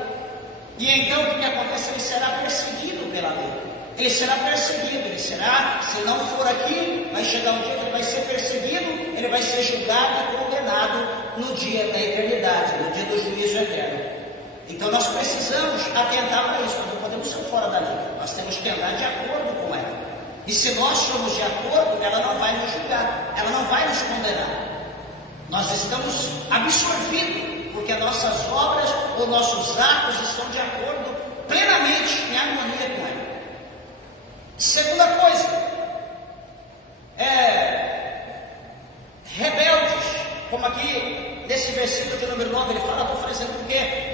E então, o que acontece? Ele será perseguido pela lei. Ele será perseguido, ele será, se não for aqui, vai chegar um dia que ele vai ser perseguido, ele vai ser julgado e condenado no dia da eternidade, no dia do juízo eterno. Então nós precisamos atentar para isso, nós não podemos ser fora da lei, nós temos que andar de acordo com ela. E se nós somos de acordo, ela não vai nos julgar, ela não vai nos condenar. Nós estamos absorvidos, porque as nossas obras ou nossos atos estão de acordo plenamente em harmonia com ela. Segunda coisa, rebeldes, como aqui nesse versículo de número 9 ele fala, estou fazendo porque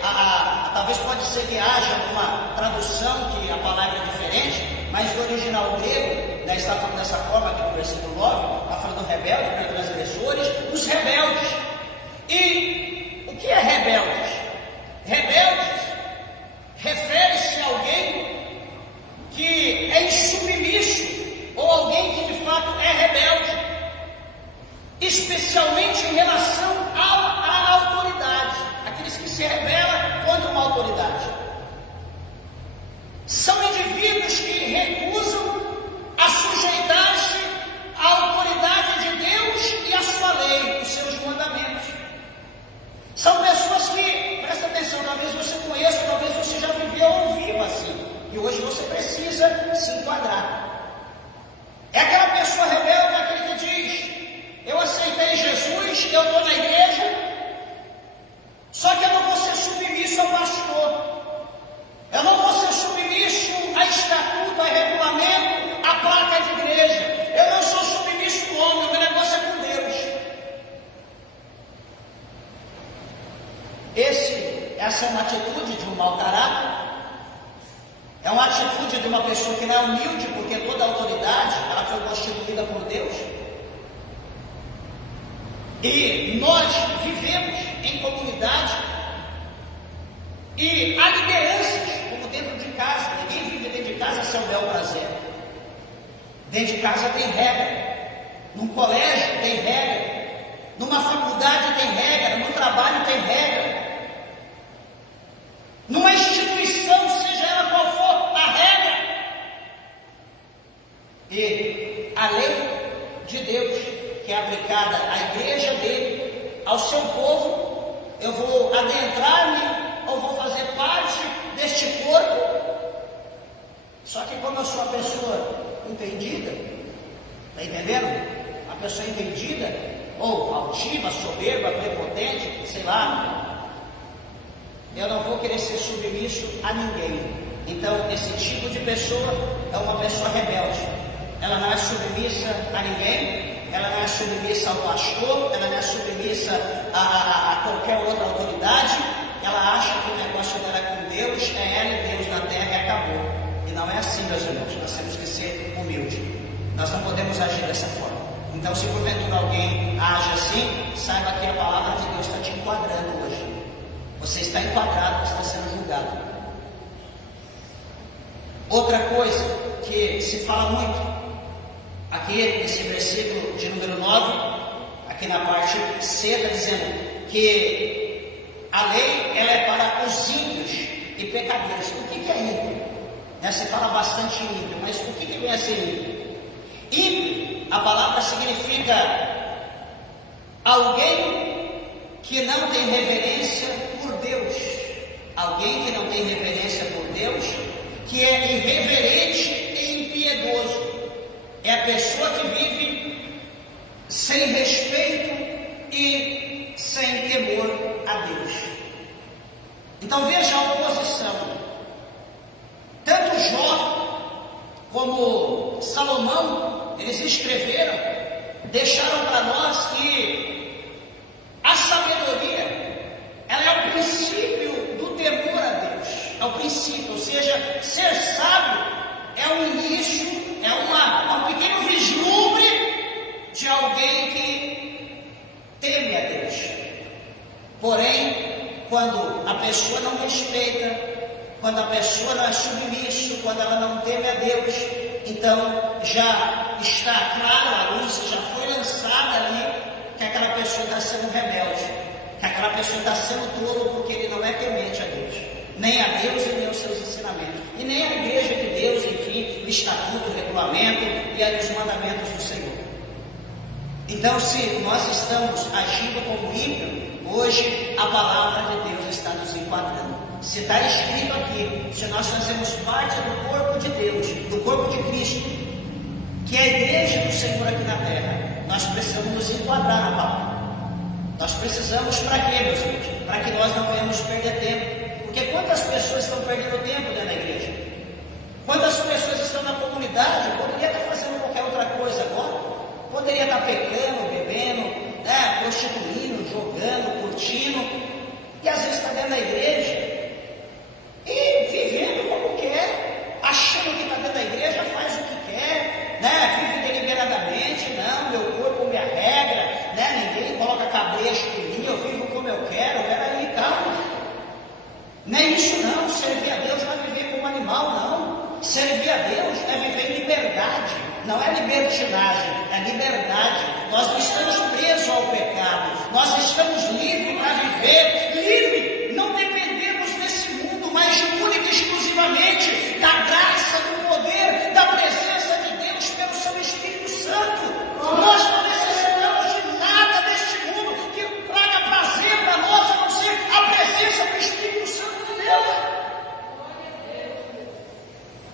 talvez pode ser que haja uma tradução que a palavra é diferente, mas no original grego, está falando dessa forma aqui no versículo 9, está falando rebelde, transgressores, os rebeldes. E o que é rebeldes? Rebeldes refere-se a alguém que é insubmisso, ou alguém que de fato é rebelde, especialmente em relação à autoridade, aqueles que se rebelam contra uma autoridade. São indivíduos que recusam a sujeitar-se à autoridade de Deus e à sua lei, os seus mandamentos. São pessoas que, presta atenção, talvez você conheça, talvez você já viveu ou viva assim. E hoje você precisa se enquadrar. É aquela pessoa rebelde, aquele que diz: eu aceitei Jesus, eu estou na igreja, só que eu não vou ser submisso ao pastor, eu não vou ser submisso a estatuto, a regulamento, a placa de igreja, eu não sou submisso ao homem, o meu negócio é com Deus. Essa é uma atitude de um mau caráter. É uma atitude de uma pessoa que não é humilde, porque toda a autoridade ela foi constituída por Deus. E nós vivemos em comunidade e há lideranças, como dentro de casa. Ninguém vive dentro de casa a seu bel prazer. Dentro de casa tem regra, num colégio tem regra, numa faculdade tem regra, no trabalho tem regra, numa instituição, seja ela qual for, a regra. E a lei de Deus, que é aplicada à igreja dele, ao seu povo, eu vou adentrar-me ou vou fazer parte deste corpo. Só que como eu sou uma pessoa entendida, está entendendo? Uma pessoa entendida, ou altiva, soberba, prepotente, sei lá, eu não vou querer ser submisso a ninguém. Então, esse tipo de pessoa é uma pessoa rebelde. Ela não é submissa a ninguém, ela não é submissa ao pastor, ela não é submissa a qualquer outra autoridade. Ela acha que o negócio dela é com Deus, é ela e Deus na terra e acabou. E não é assim, meus irmãos. Nós temos que ser humildes. Nós não podemos agir dessa forma. Então, se porventura alguém age assim, saiba que a palavra de Deus está te enquadrando hoje. Você está enquadrado, você está sendo julgado. Outra coisa que se fala muito, aqui nesse versículo de número 9, aqui na parte C, está dizendo que a lei ela é para os ímpios e pecadores. O que é ímpio? Se fala bastante em ímpio, mas o que vem a ser ímpio? Ímpio, a palavra significa alguém que não tem reverência por Deus. Alguém que não tem reverência por Deus, que é irreverente e impiedoso. É a pessoa que vive sem respeito e sem temor a Deus. Então veja a oposição. Tanto Jó como Salomão, eles escreveram, deixaram para nós que a sabedoria, ela é o princípio do temor a Deus. É o princípio, ou seja, ser sábio é o início, é um pequeno vislumbre de alguém que teme a Deus. Porém, quando a pessoa não respeita, quando a pessoa não é submisso, quando ela não teme a Deus, então já está claro a luz, já foi lançada ali, que aquela pessoa está sendo rebelde, que aquela pessoa está sendo tolo, porque ele não é temente a Deus, nem a Deus e nem aos seus ensinamentos, e nem a igreja de Deus, enfim, o estatuto, o regulamento e os mandamentos do Senhor. Então, se nós estamos agindo como ímpio, hoje a palavra de Deus está nos enquadrando. Se está escrito aqui, se nós fazemos parte do corpo de Deus, do corpo de Cristo, que é a igreja do Senhor aqui na terra, nós precisamos nos enquadrar na palavra. Nós precisamos para quê, meus irmãos? Para que nós não venhamos perder tempo. Porque quantas pessoas estão perdendo tempo dentro da igreja? Quantas pessoas estão na comunidade? Poderia estar fazendo qualquer outra coisa agora. Poderia estar pecando, bebendo, prostituindo, jogando, curtindo. E às vezes está dentro da igreja e vivendo como quer, achando que está dentro da igreja, faz o que quer, vive deliberadamente. Não, meu corpo, minha regra, ninguém coloca cabresto em mim, eu vivo como eu quero. Peraí, calma. Nem isso não. Servir a Deus não é viver como animal, não. Servir a Deus é viver em liberdade. Não é libertinagem, é liberdade. Nós não estamos presos ao pecado, nós estamos livres para viver livre. Não dependemos desse mundo, mas única e exclusivamente da graça, do poder, da presença de Deus pelo seu Espírito Santo. Nós não necessitamos de nada deste mundo que traga prazer para nós, a não ser a presença do Espírito Santo de Deus.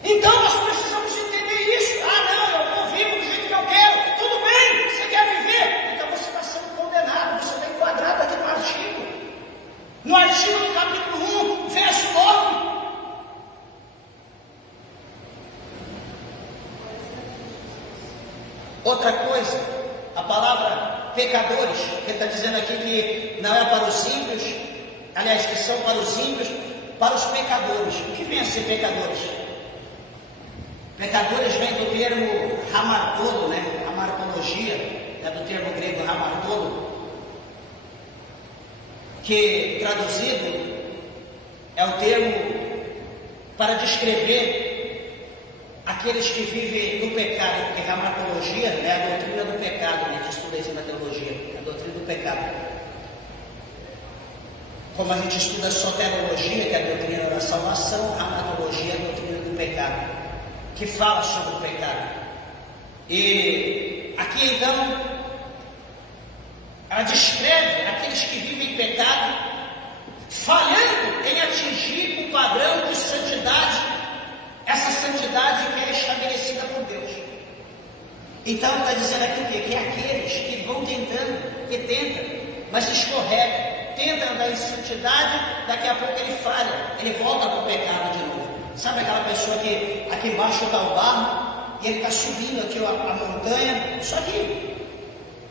Então nós precisamos entender isso. Não, eu não vivo do jeito que eu quero. Tudo bem, você quer viver? Então você está sendo condenado, você está enquadrado aqui no artigo. No artigo do capítulo 1, verso 9. Outra coisa, a palavra pecadores, que está dizendo aqui que não é para os ímpios, aliás, que são para os ímpios, para os pecadores. O que vem a ser pecadores? Pecadores vem do termo hamartolo, hamartologia, do termo grego hamartolo, que traduzido é o termo para descrever aqueles que vivem no pecado, porque hamartologia é a doutrina do pecado, a gente estuda isso na teologia, a doutrina do pecado. Como a gente estuda soteriologia, que é a doutrina da salvação, hamartologia é a doutrina do pecado, que fala sobre o pecado. E aqui então ela descreve aqueles que vivem em pecado, falhando em atingir o padrão de santidade, essa santidade que é estabelecida por Deus. Então está dizendo aqui que aqueles que vão tentando, que tentam, mas escorregam, tenta andar em santidade, daqui a pouco ele falha, ele volta para o pecado de novo. Sabe aquela pessoa que aqui embaixo está o barro, e ele está subindo aqui a montanha, só que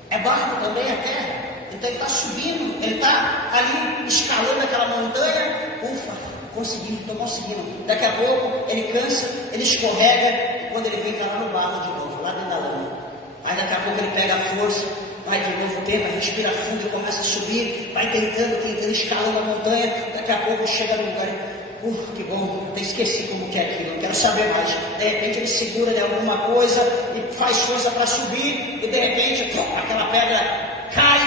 é barro também a terra, então ele está subindo, ele está ali escalando aquela montanha, ufa, conseguindo, estou conseguindo. Daqui a pouco ele cansa, ele escorrega, e quando ele vem, está lá no barro de novo, lá dentro da lama. Aí daqui a pouco ele pega a força, vai de novo, tenta, respira fundo e começa a subir, vai tentando, escalando a montanha, daqui a pouco chega no lugar e, que bom, até esqueci como que é aquilo, não quero saber mais. De repente ele segura de alguma coisa e faz força para subir, e de repente, aquela pedra cai,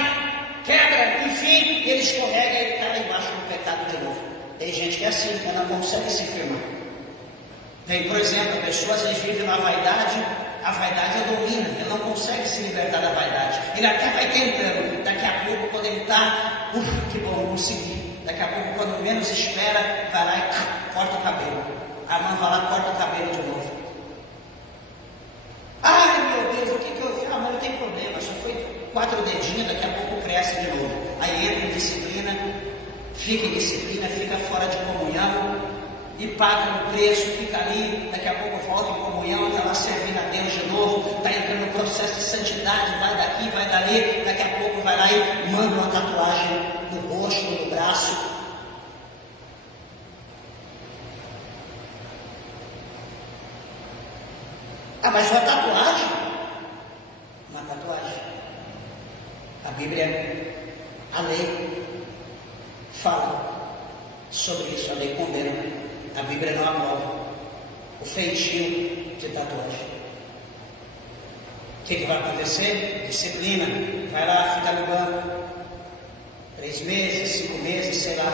quebra, enfim, ele escorrega e ele cai lá embaixo no pecado de novo. Tem gente que é assim, que não consegue se firmar. Tem, por exemplo, pessoas que vivem na vaidade, a vaidade a domina, ele não consegue se libertar da vaidade. Ele até vai tentando, daqui a pouco, quando ele está, que bom, consegui. Daqui a pouco, quando menos espera, vai lá e corta o cabelo. A mãe vai lá e corta o cabelo de novo. Ai meu Deus, o que eu fiz? Mãe, não tem problema, só foi 4 dedinhos, daqui a pouco cresce de novo. Aí entra em disciplina, fica fora de comunhão e paga um preço, fica ali, daqui a pouco volta em comunhão, está lá servindo a Deus de novo, está entrando no processo de santidade, vai daqui, vai dali, daqui a pouco vai lá e manda uma tatuagem no rosto, no braço. Mas uma tatuagem? Uma tatuagem. A Bíblia, a lei, fala sobre isso, a lei condena. A Bíblia não aprova o feitio de tatuagem. O que vai acontecer? Disciplina. Vai lá, fica no banco 3 meses, 5 meses, sei lá.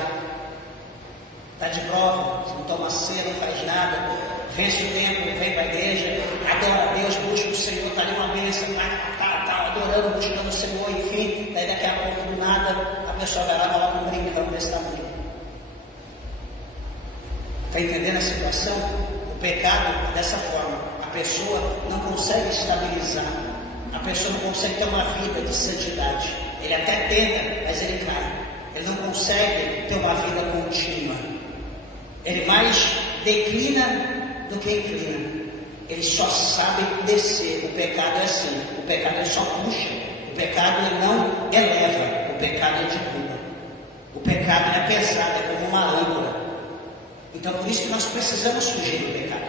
Está de prova, não toma ceia, não faz nada. Vence o tempo, vem para a igreja, adora a Deus, busca o Senhor, está ali uma bênção, está adorando, buscando o Senhor, enfim. Daí daqui a pouco, do nada, a pessoa vai lá e coloca um brincão desse tamanho. Está entendendo a situação? O pecado é dessa forma. A pessoa não consegue estabilizar. A pessoa não consegue ter uma vida de santidade. Ele até tenta, mas ele cai. Ele não consegue ter uma vida contínua. Ele mais declina do que inclina. Ele só sabe descer. O pecado é assim. O pecado ele só puxa. O pecado ele não eleva. O pecado ele derruba. O pecado ele é pesado, é como uma âncora. Então por isso que nós precisamos fugir do pecado.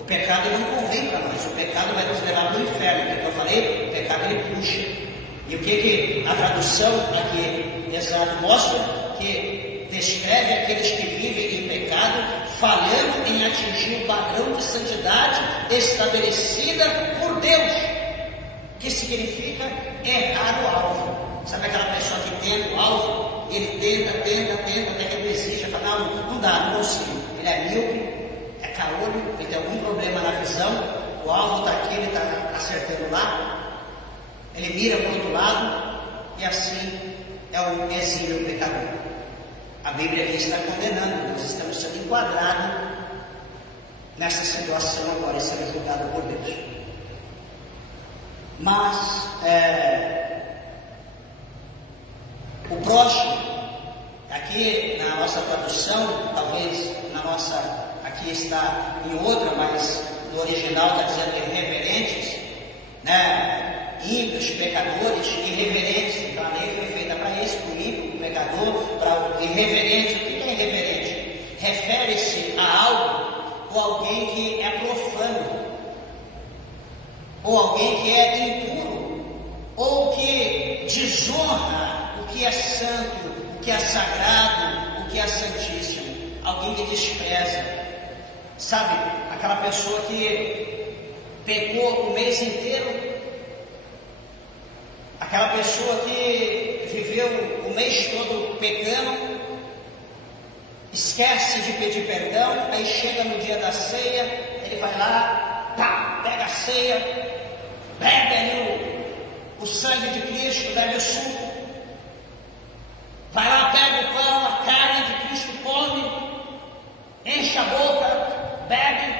O pecado ele não convém para nós. O pecado vai nos levar para o inferno. Porque eu falei, o pecado ele puxa. E o que a tradução aqui exato mostra? Que descreve aqueles que vivem em pecado, falhando em atingir o padrão de santidade estabelecida por Deus, que significa errar o alvo. Sabe aquela pessoa que tenta o alvo, e ele tenta, até que ele desiste, fala, não dá, não consigo. Ele é míope, é caolho, ele tem algum problema na visão, o alvo está aqui, ele está acertando lá, ele mira para o outro lado, e assim é o exílio pecador. A Bíblia aqui está condenando, nós estamos sendo enquadrados nessa situação agora e sendo julgados por Deus. Mas o próximo, aqui na nossa tradução, talvez na nossa, aqui está em outra, mas no original está dizendo irreverentes, né? Ímpios, pecadores, irreverentes. Então a lei foi feita para isso, para o ímpio, para o pecador, para o irreverente. O que é irreverente? Refere-se a algo ou alguém que é profano, ou alguém que é impuro, ou que desonra o que é santo, o que é sagrado, o que é santíssimo. Alguém que despreza. Sabe, aquela pessoa que pecou o mês inteiro, aquela pessoa que viveu o mês todo pecando, esquece de pedir perdão, aí chega no dia da ceia, ele vai lá, pega a ceia, bebe ali o sangue de Cristo, bebe o suco, vai lá, pega o pão, a carne de Cristo, come, enche a boca, bebe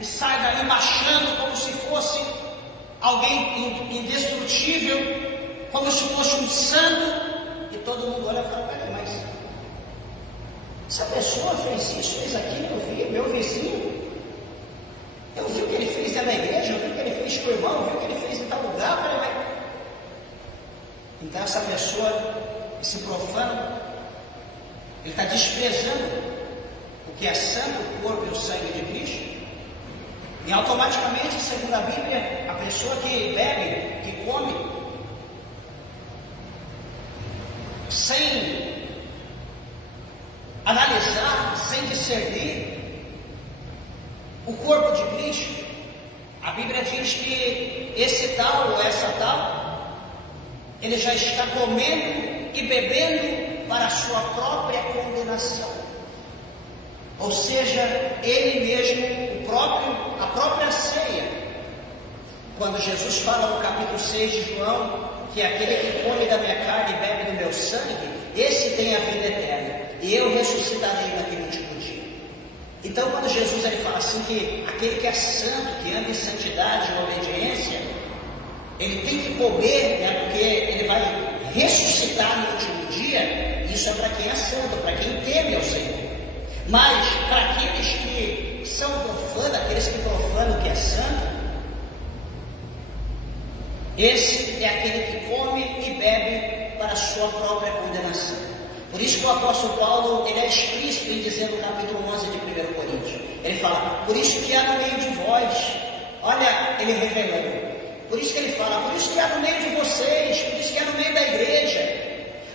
e sai dali marchando como se fosse alguém indestrutível, como se fosse um santo, e todo mundo olha e fala, essa pessoa fez isso, fez aquilo, eu vi, meu vizinho, eu vi o que ele fez dentro da igreja, eu vi o que ele fez com o irmão, eu vi o que ele fez em tal lugar. Então essa pessoa, esse profano, ele está desprezando o que é santo, o corpo e o sangue de Cristo. E automaticamente, segundo a Bíblia, a pessoa que bebe, que come, sem analisar, sem discernir o corpo de Cristo, a Bíblia diz que esse tal ou essa tal, ele já está comendo e bebendo para a sua própria condenação. Ou seja, ele mesmo, a própria ceia. Quando Jesus fala no capítulo 6 de João, que aquele que come da minha carne e bebe do meu sangue, esse tem a vida eterna, e eu ressuscitarei naquele último dia. Então, quando Jesus ele fala assim, que aquele que é santo, que anda em santidade e obediência, ele tem que comer, porque ele vai ressuscitar no último dia. Isso é para quem é santo, para quem teme ao Senhor. Mas para aqueles que são profanos, aqueles que profanam o que é santo, esse é aquele que come e bebe para a sua própria condenação. Por isso que o apóstolo Paulo, ele é explícito em dizer no capítulo 11 de 1 Coríntios, ele fala, por isso que há no meio de vós, olha ele revelando, por isso que ele fala, por isso que há no meio de vocês, por isso que há no meio da igreja,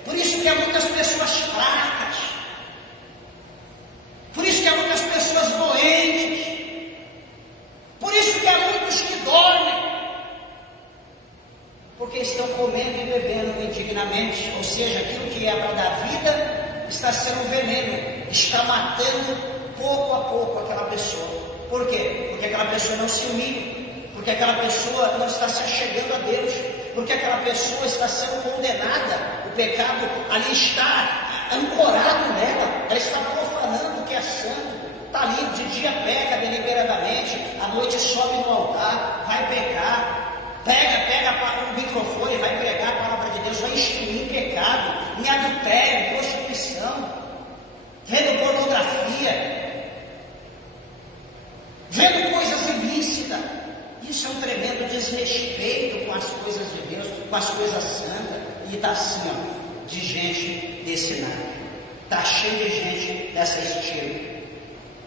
por isso que há muitas pessoas fracas, por isso que há muitas pessoas doentes, por isso que há muitos que dormem, porque estão comendo e bebendo indignamente, ou seja, aquilo que é para dar vida está sendo um veneno, está matando pouco a pouco aquela pessoa. Por quê? Porque aquela pessoa não se humilha, porque aquela pessoa não está se achegando a Deus, porque aquela pessoa está sendo condenada, o pecado ali está ancorado nela, ela está profanando o que é santo, está ali, de dia peca deliberadamente, à noite sobe no altar, vai pecar, pega o microfone, vai pregar a palavra de Deus, vai instruir em pecado, em adultério, em prostituição, vendo pornografia, vendo coisas ilícitas. Isso é um tremendo desrespeito com as coisas de Deus, com as coisas santas. E está assim, ó, de gente desse naipe. Está cheio de gente dessa estilo.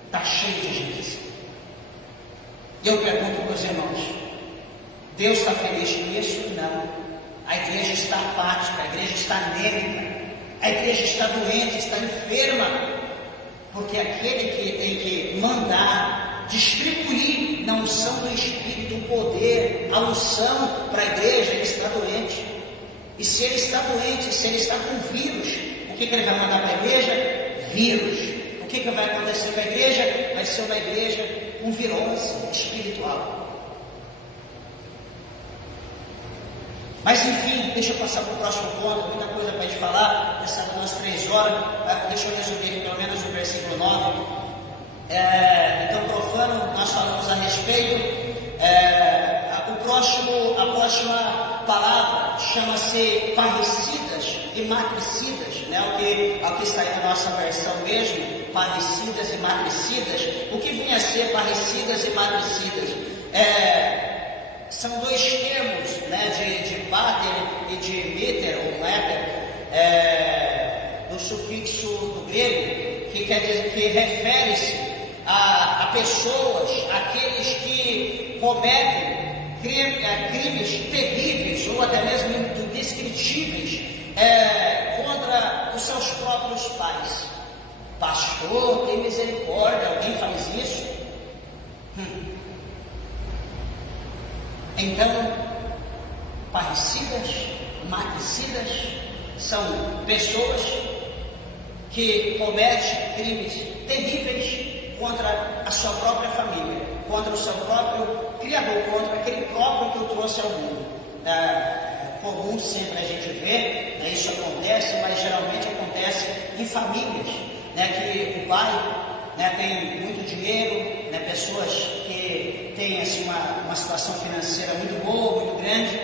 Está cheio de gente assim. E eu pergunto para os irmãos, Deus está feliz com isso? Não. A igreja está apática, a igreja está anêmica, a igreja está doente, está enferma, porque aquele que tem que mandar, distribuir na unção do Espírito o poder, a unção para a igreja, ele está doente. E se ele está doente, se ele está com vírus, o que ele vai mandar para a igreja? Vírus. O que vai acontecer com a igreja? Vai ser uma igreja com virose espiritual. Mas enfim, deixa eu passar para o próximo ponto, muita coisa para a gente falar, nessas umas 3 horas, deixa eu resumir pelo menos o versículo 9. Então, profano, nós falamos a respeito. A próxima palavra chama-se parricidas e matricidas, né? O que está aí na nossa versão mesmo, parricidas e matricidas. O que vinha a ser parricidas e matricidas? São 2 termos, né, de pater e de miter ou meter, do sufixo do grego, que quer dizer que refere-se a pessoas, aqueles que cometem crimes terríveis ou até mesmo indescritíveis contra os seus próprios pais. Pastor, tem misericórdia, alguém faz isso? Então, parricidas, matricidas, são pessoas que cometem crimes terríveis contra a sua própria família, contra o seu próprio Criador, contra aquele próprio que o trouxe ao mundo. É comum sempre a gente ver, né, isso acontece, mas geralmente acontece em famílias, né, que o pai, né, tem muito dinheiro, né, pessoas que têm assim, uma situação financeira muito boa, muito grande,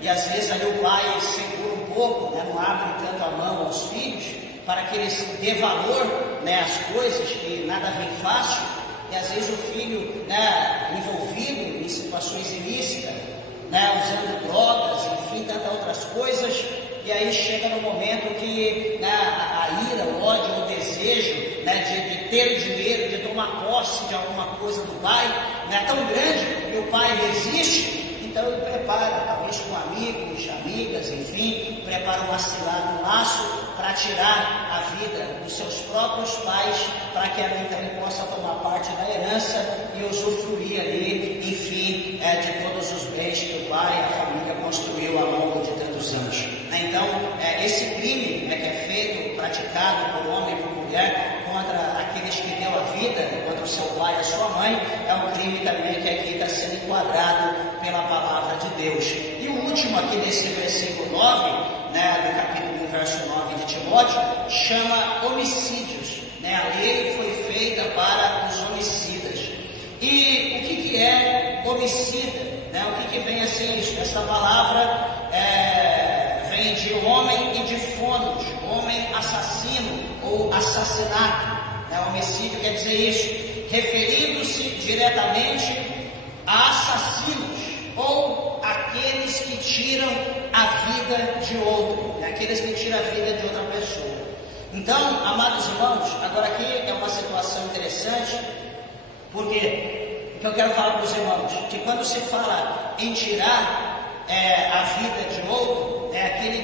e às vezes ali o pai segura um pouco, né, não abre tanto a mão aos filhos, para que ele dê valor, né, às coisas, que nada vem fácil, e às vezes o filho, né, envolvido em situações ilícitas, né, usando drogas, enfim, tantas outras coisas, e aí chega no momento que, né, a ira, o ódio, o desejo, né, de ter o dinheiro, de tomar posse de alguma coisa do pai, né, tão grande que o pai resiste. Então ele prepara, talvez com amigos, amigas, enfim, prepara uma cilada, um laço para tirar a vida dos seus próprios pais, para que então ele possa tomar parte da herança e usufruir ali, enfim, de todos os bens que o pai e a família construiu ao longo de tantos anos. Então, esse crime, né, que é feito, praticado por homem e por mulher contra aqueles que deu a vida, contra o seu pai e a sua mãe, é um crime também que aqui está sendo enquadrado pela palavra de Deus. E o último aqui nesse versículo 9, né, do capítulo 1, verso 9 de Timóteo, chama homicídios. Né? A lei foi feita para os homicidas. E o que é homicida? Né? O que vem a ser isso? Essa palavra vem de homem e de fonos, homem assassino ou assassinato. Né? Homicídio quer dizer isso, referindo-se diretamente a assassinos ou aqueles que tiram a vida de outro, né? Aqueles que tiram a vida de outra pessoa. Então, amados irmãos, agora aqui é uma situação interessante, porque o que eu quero falar para os irmãos, que quando se fala em tirar a vida de outro, é aquele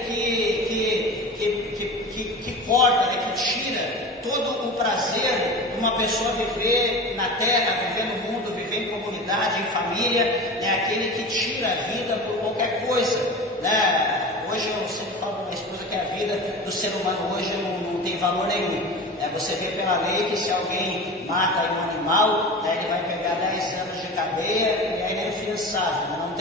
que corta, né, que tira todo o prazer de uma pessoa viver na terra, viver no mundo, viver em comunidade, em família, é aquele que tira a vida por qualquer coisa, né? Hoje eu sempre falo para minha esposa que a vida do ser humano hoje não tem valor nenhum. Você vê pela lei que se alguém mata um animal, né, ele vai pegar 10 anos de cadeia e aí ele é afiançado, não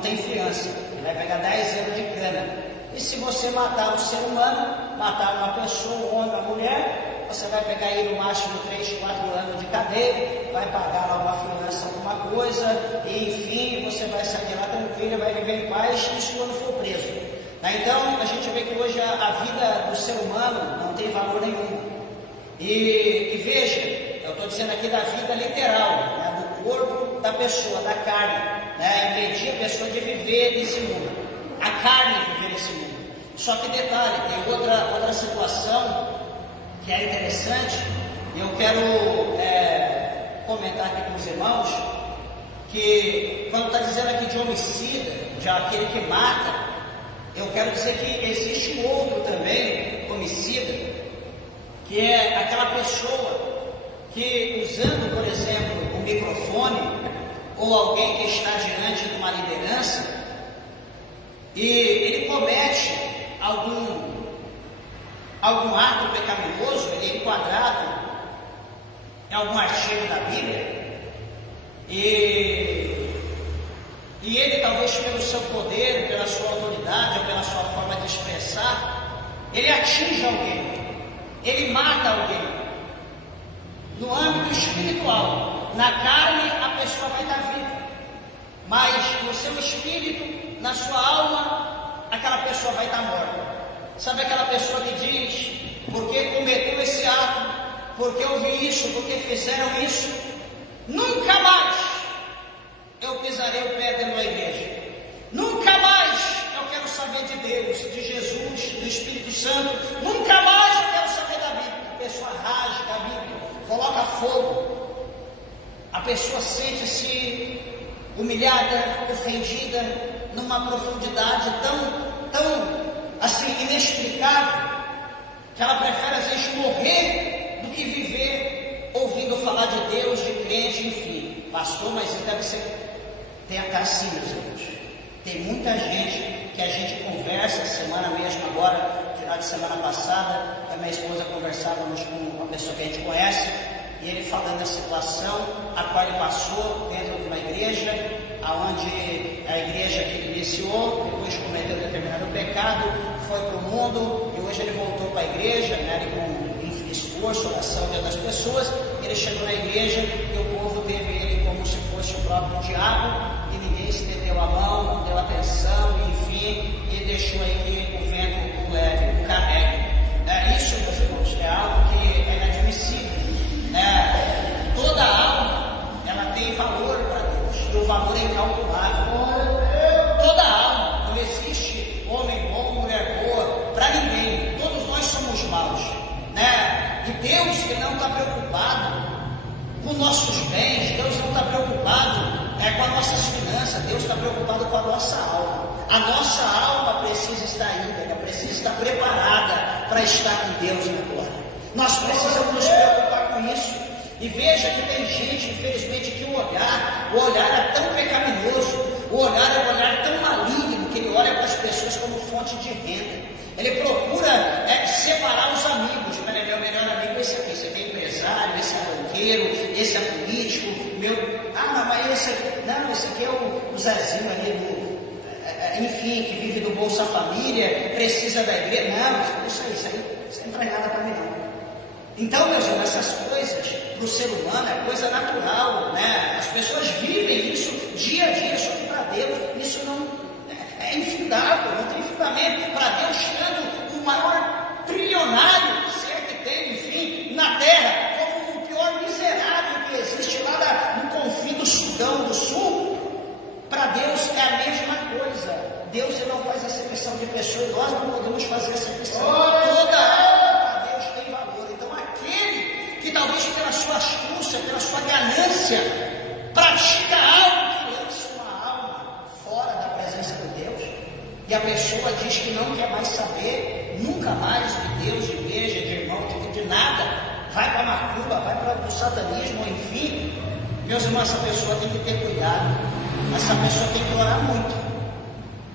tem fiança, ele vai pegar 10 anos de cana. E se você matar um ser humano, matar uma pessoa, um homem, uma mulher, você vai pegar aí no máximo 3, 4 anos de cadeia, vai pagar lá uma fiança, alguma coisa, e enfim, você vai sair lá tranquilo, vai viver em paz, isso quando for preso. Então, a gente vê que hoje a vida do ser humano não tem valor nenhum. E veja, eu estou dizendo aqui da vida literal, né, do corpo da pessoa, da carne, né, impedir a pessoa de viver nesse mundo, a carne viver nesse mundo. Só que detalhe, tem outra situação que é interessante, e eu quero comentar aqui com os irmãos, que quando está dizendo aqui de homicida, de aquele que mata, eu quero dizer que existe um outro também, homicida, que é aquela pessoa que, usando, por exemplo, um microfone, ou alguém que está diante de uma liderança, e ele comete algum ato pecaminoso, ele é enquadrado em algum artigo da Bíblia, e ele, talvez pelo seu poder, pela sua autoridade, ou pela sua forma de expressar, ele atinge alguém, ele mata alguém. No âmbito espiritual, na carne a pessoa vai estar viva, mas no seu espírito, na sua alma, aquela pessoa vai estar morta. Sabe aquela pessoa que diz, porque cometeu esse ato, porque ouvi isso, porque fizeram isso, nunca mais eu pisarei o pé dentro da igreja. Nunca mais eu quero saber de Deus, de Jesus, do Espírito Santo. Nunca mais eu quero saber da Bíblia. A pessoa rasga a Bíblia, coloca fogo. A pessoa sente-se humilhada, ofendida, numa profundidade tão assim, inexplicável, que ela prefere às vezes morrer do que viver ouvindo falar de Deus, de crente, enfim. Pastor, mas isso deve ser... Tem até assim, meus irmãos. Tem muita gente que a gente conversa, semana mesmo agora, final de semana passada, a minha esposa conversávamos com uma pessoa que a gente conhece, e ele falando da situação a qual ele passou dentro de uma igreja, aonde a igreja que ele iniciou, depois cometeu determinado pecado, foi para o mundo, e hoje ele voltou para a igreja, né, ele com esforço, oração de outras pessoas, ele chegou na igreja e o povo teve ele como se fosse o próprio diabo, e ninguém estendeu a mão, não deu atenção, enfim, e deixou aí que o vento o leve, o carregue. Isso Que Deus, Ele não está preocupado com nossos bens, Deus não está preocupado com as nossas finanças, Deus está preocupado com a nossa alma. A nossa alma precisa estar íntegra, precisa estar preparada para estar com Deus na glória. Nós precisamos nos preocupar com isso. E veja que tem gente, infelizmente, que o olhar é tão pecaminoso, o olhar é um olhar tão maligno, que ele olha para as pessoas como fonte de renda. Ele procura separar os amigos. Meu melhor amigo é esse aqui, esse aqui é empresário, esse é banqueiro, esse é político, esse aqui é o Zezinho ali, enfim, que vive do Bolsa Família, precisa da igreja. Não, isso não traz nada para mim não. Então, meus irmãos, essas coisas para o ser humano é coisa natural, né? As pessoas vivem isso dia a dia, só que para Deus isso não é infindável, não tem fundamento. Para Deus, tirando o maior trilionário, se é que tem, enfim, na terra, como o pior miserável que existe lá no confim do Sudão do Sul, para Deus é a mesma coisa. Deus ele não faz acepção de pessoa e nós não podemos fazer acepção. Toda alma para Deus tem valor. Então, aquele que talvez pela sua astúcia, pela sua ganância, pratica algo que lança uma alma fora da presença de Deus, e a pessoa diz que não quer mais saber nunca mais de Deus, de igreja, de irmão, de nada, vai para a macumba, vai para o satanismo, enfim. Meus irmãos, essa pessoa tem que ter cuidado, essa pessoa tem que orar muito,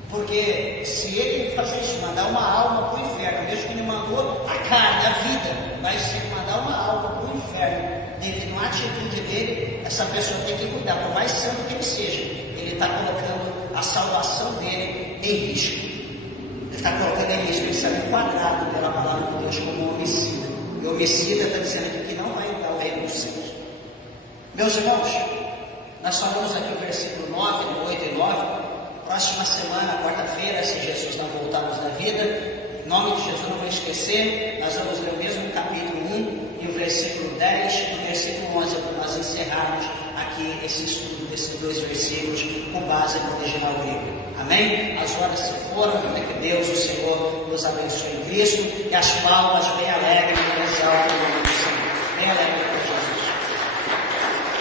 porque se ele fazer isso, mandar uma alma para o inferno, mesmo que ele mandou a carne, a vida, mas se ele mandar uma alma para o inferno, devido à atitude dele, essa pessoa tem que cuidar, por mais santo que ele seja, ele está colocando a salvação dele em risco. Ele está colocando em risco, ele será enquadrado pela palavra de Deus como homicida. E o homicida está dizendo aqui que não vai entrar ao reino dos céus. Meus irmãos, nós falamos aqui o versículo 9, 8 e 9. Próxima semana, quarta-feira, se Jesus não voltarmos na vida, em nome de Jesus, não vou esquecer, nós vamos ler o mesmo capítulo 1 e o versículo 10 e o versículo 11, para nós encerrarmos aqui esse estudo desses dois versículos com base no original grego. Amém? As horas se foram, que Deus, o Senhor, nos abençoe em Cristo, e as palmas bem alegres